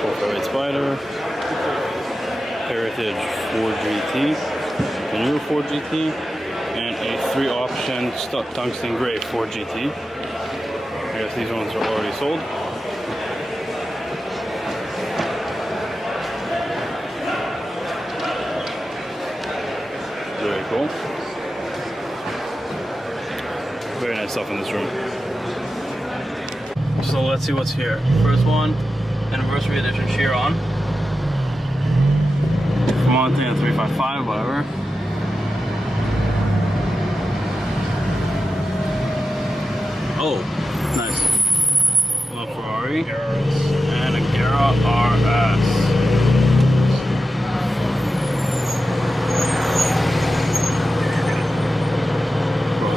458 Spider. Heritage Ford GT. The new Ford GT. And a 3-option tungsten gray Ford GT. I guess these ones are already sold. Very cool. Very nice stuff in this room. So let's see what's here. First one, anniversary edition Chiron. Monterey and 355, whatever. Oh, nice. LaFerrari and a Reggera RS.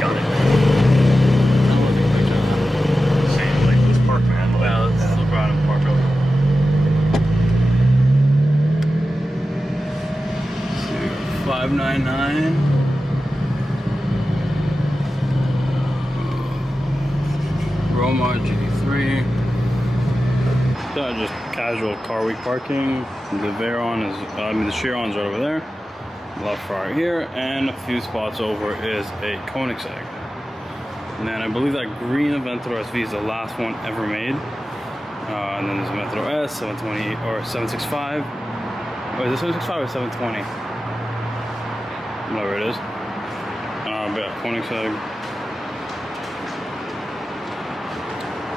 Got it. Same, like this park, man. Yeah, let's look around and park over. 599. Roma GT3. Just casual car week parking. The Veyron is, the Chiron's right over there. LaFerrari here, and a few spots over is a Koenigsegg. And then I believe that green Aventador SV is the last one ever made. And then there's Aventador S, 720 or 765. Wait, is it 765 or 720? Whatever it is. But yeah, Koenigsegg.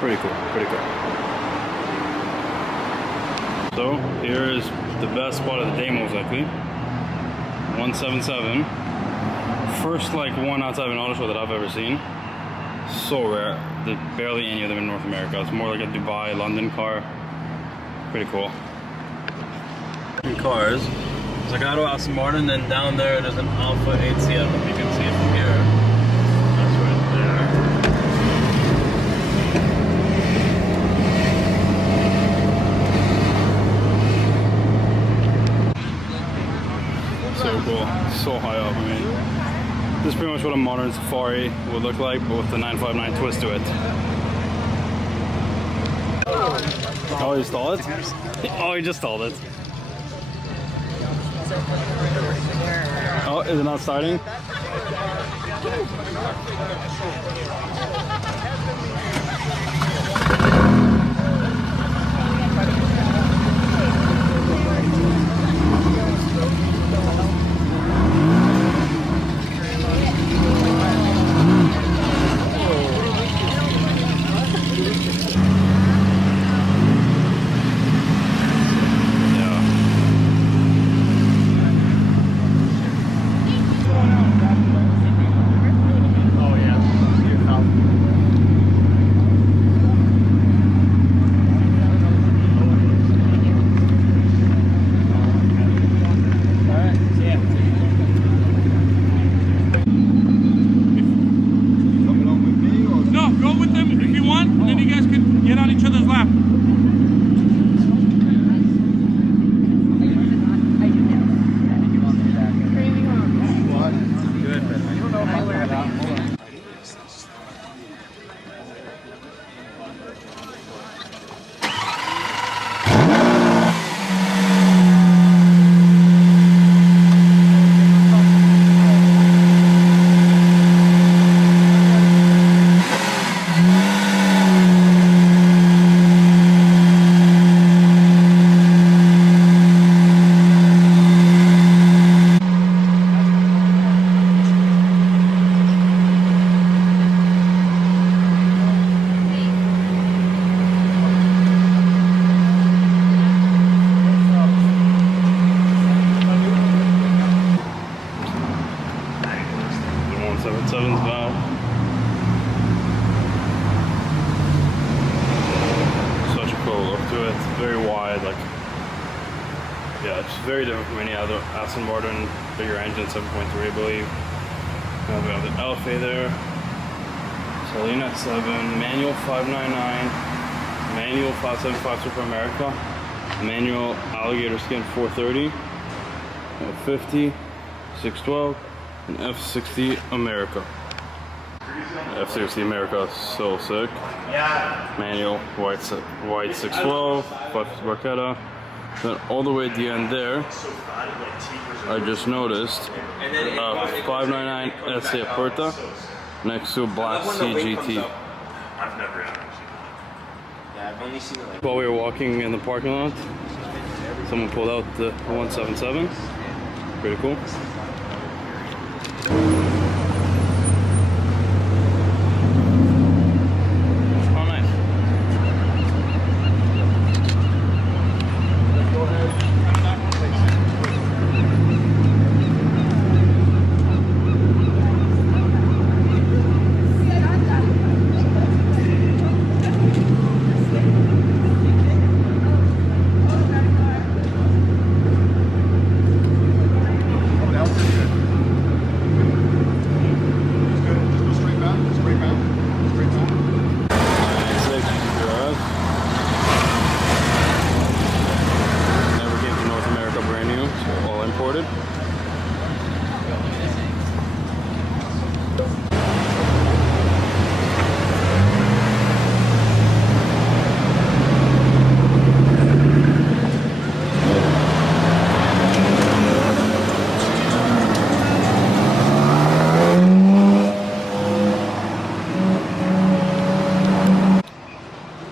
Pretty cool, pretty cool. So here is the best spot of the day, most likely. 177. First like one outside of an auto show that I've ever seen. So rare. There's barely any of them in North America. It's more like a Dubai, London car. Pretty cool. In cars, there's a Gallardo Aston Martin, then down there there's an Alpha 8C. I don't know if you can see it from here. That's right there. So cool, so high up. I mean, this is pretty much what a modern Safari would look like, but with the 959 twist to it. Oh, you stalled it? Oh, you just stalled it. Oh, is it not starting? Very different from any other Aston Martin, bigger engine, 7.3 I believe. Now we have the Alfa there, Salina 7, manual 599, manual 575 Super America, manual Alligator Skin 430, F50, 612, and F60 America. F60 America, so sick. Manual white 612, 550 Barchetta. Then all the way at the end there, I just noticed 599 SA Aperta next to a black CGT. While we were walking in the parking lot, someone pulled out the 177. Pretty cool.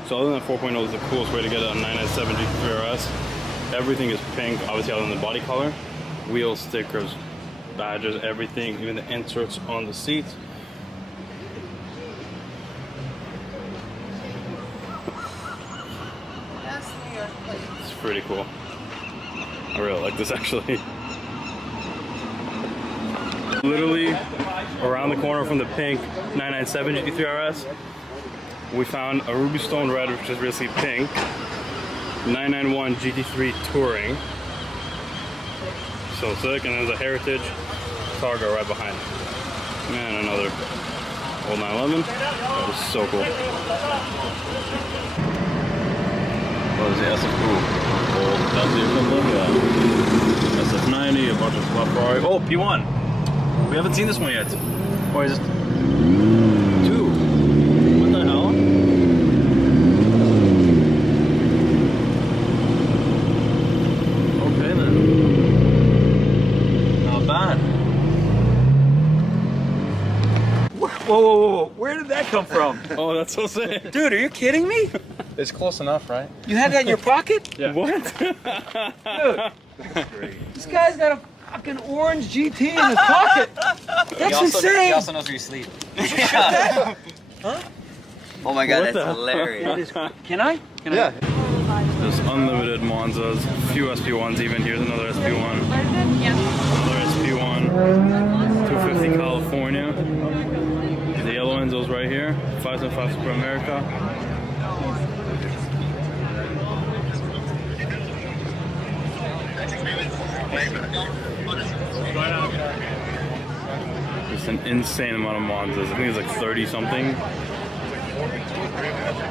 So other than 4.0 is the coolest way to get a 997 GT3 RS. Everything is pink, obviously other than the body color. Wheel stickers, badges, everything, even the inserts on the seat. It's pretty cool. I really like this actually. Literally around the corner from the pink 997 GT3 RS, we found a ruby stone red, which is basically pink, 991 GT3 Touring. So sick, and there's a Heritage Targa right behind it. And another old 911. That was so cool. What was the SF2? Old SF90, a bunch of stuff. Oh, P1. We haven't seen this one yet. Or is it? Two. What the hell? Where did that come from? Oh, that's so sick. Dude, are you kidding me? It's close enough, right? You had that in your pocket? Yeah. What? Dude, this guy's got a fucking orange GT in his pocket. That's insane. He also knows where you sleep. Huh? Oh my god, What that's the- hilarious. Can I? Yeah. There's unlimited Monzas, a few SP1s even. Here's another SP1. Another SP1. 250 California. The yellow Enzo's right here. 575 Super America. Just an insane amount of Monzas. I think it's like 30 something.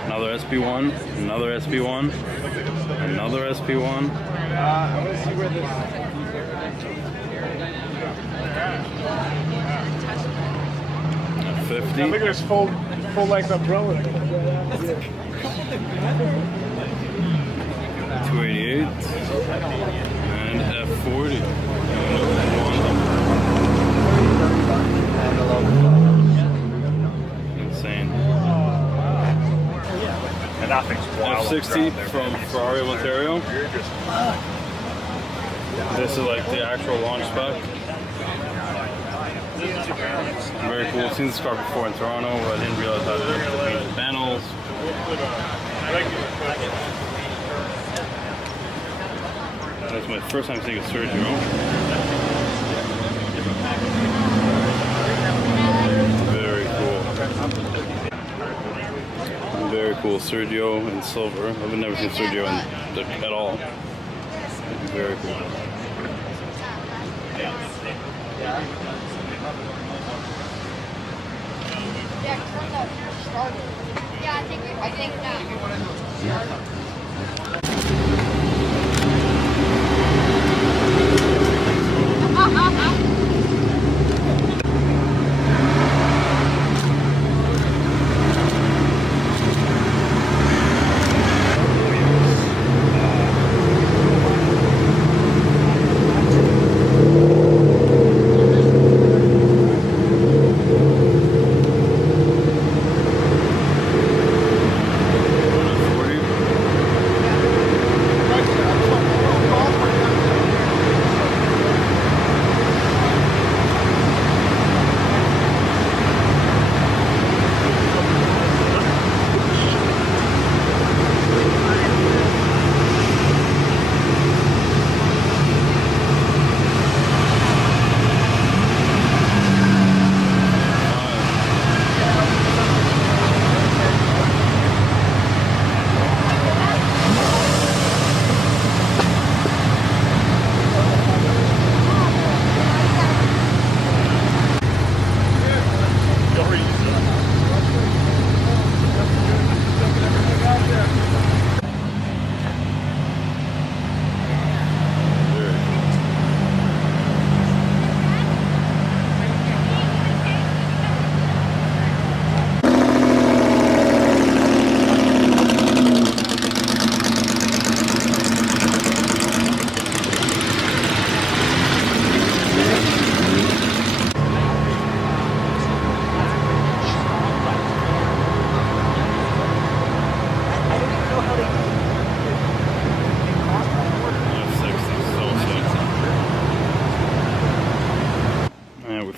Another SP1, another SP1, another SP1. I want to see where this. 50. Look at this full length umbrella. 288 and F40. Insane. And that thing's wild. F60 from Ferrari Ontario. This is like the actual launch spec. Very cool. I've seen this car before in Toronto, but I didn't realize how to paint the panels. That's my first time seeing a Sergio. Very cool. Very cool. Sergio in silver. I've never seen Sergio at all. Very cool. Yeah, I think that.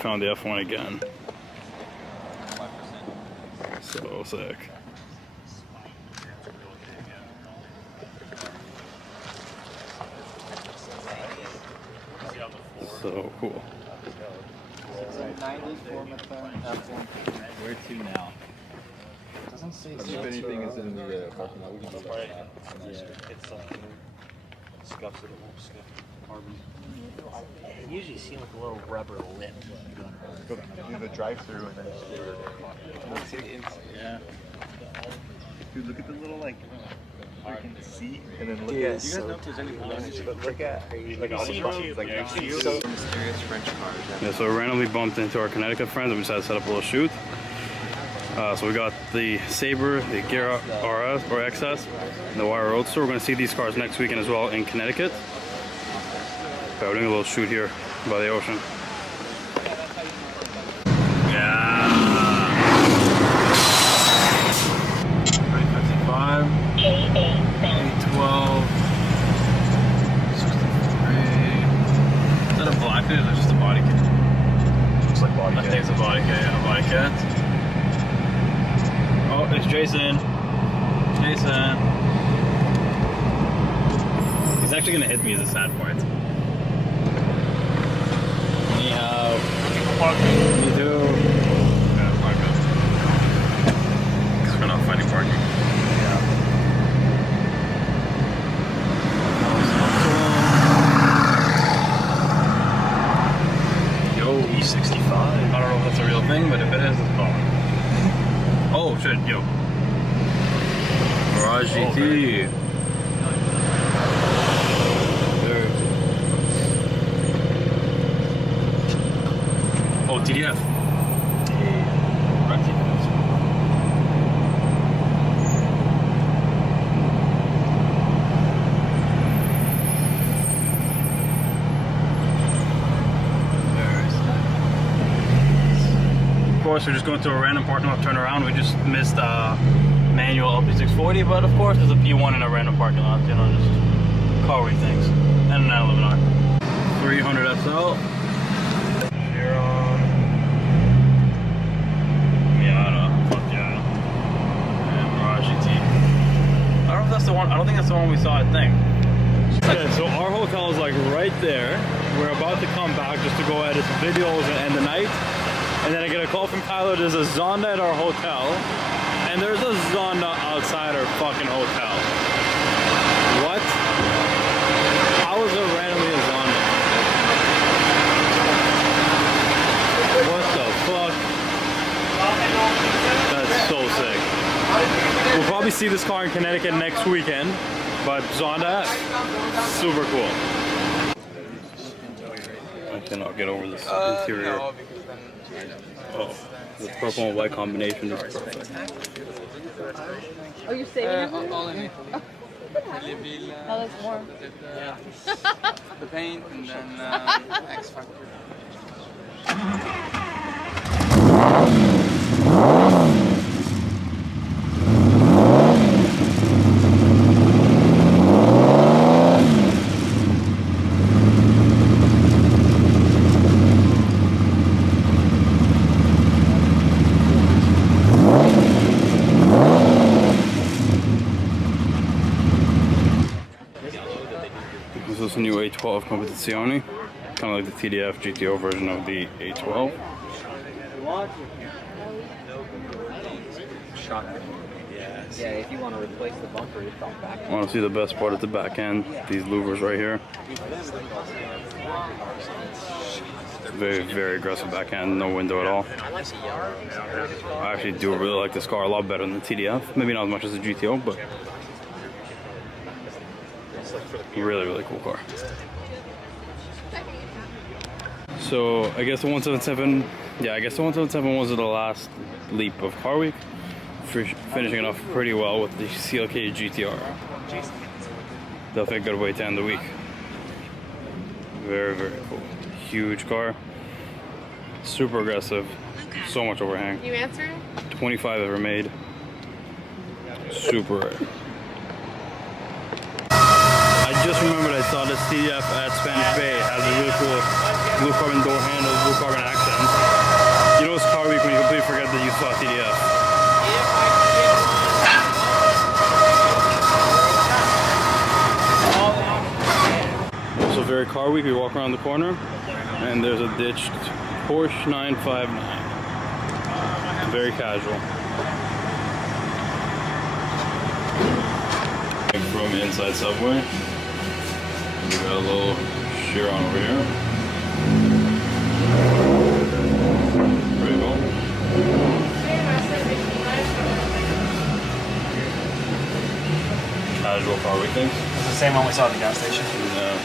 Found the F1 again. So sick. So cool. 94 McLaren F1. Where to now? Doesn't say. If anything is in the parking lot, we can go back. It's scuffs it, it won't scuff carbon. I usually see like a little rubber lip. Go do the drive-through and then just Yeah. Dude, look at the little like freaking seat, and then look at. You guys know if there's any balloons, but look at like all the buttons, like so mysterious French cars. Yeah, so we randomly bumped into our Connecticut friends and we decided to set up a little shoot. So we got the Sabre, the Gear RS or XS, and the Wire Roadster. We're going to see these cars next weekend as well in Connecticut. Okay, we're doing a little shoot here by the ocean. Yeah. Jason. Jason. He's actually gonna hit me is the sad part. Ni hao. Me too. Yeah, probably good. Because we're not finding parking. Yo, E65. I don't know if that's a real thing, but if it is, it's gone. Oh shit, yo. Mirage GT. Oh, TDF. Of course, we're just going to a random parking lot, turn around. We just missed manual LP640, but of course, there's a P1 in a random parking lot. You know, just car week things. And an 911R. 300 SL. Veyron. Miata. Fuck yeah. And Mirage GT. I don't know if that's the one. I don't think that's the one we saw at Thing. Yeah, so our hotel is like right there. We're about to come back just to go edit some videos and end the night. And then I get a call from Tyler, there's a Zonda at our hotel. And there's a Zonda outside our fucking hotel. What? How is there randomly a Zonda? What the fuck? That's so sick. We'll probably see this car in Connecticut next weekend. But Zonda, super cool. I cannot get over this interior. No, because then Oh, the purple and white combination is perfect. Oh, you're saving all in Italy. That looks warm. Yeah. The paint and then X Factor. This is a new A12 Compilation, kind of like the TDF GTO version of the A12. Yeah, if you want to replace the bumper, it's on back. I want to see the best part at the back end. These louvers right here. Very, very aggressive back end, no window at all. I actually do really like this car a lot better than the TDF. Maybe not as much as the GTO, but really, really cool car. So I guess the 177, yeah, I guess the 177 was the last leap of Car Week. Finishing it off pretty well with the CLK GTR. Definitely a good way to end the week. Very, very cool. Huge car. Super aggressive. So much overhang. You answering? 25 ever made. Super rare. I just remembered I saw this TDF at Spanish Bay. It has a really cool blue carbon door handles, blue carbon accents. You know it's Car Week when you completely forget that you saw TDF. So very Car Week, we walk around the corner and there's a ditched Porsche 959. Very casual. From inside Subway. We got a little Chiron over here. Pretty cool. Casual Car Week things. It's the same one we saw at the gas station. Yeah.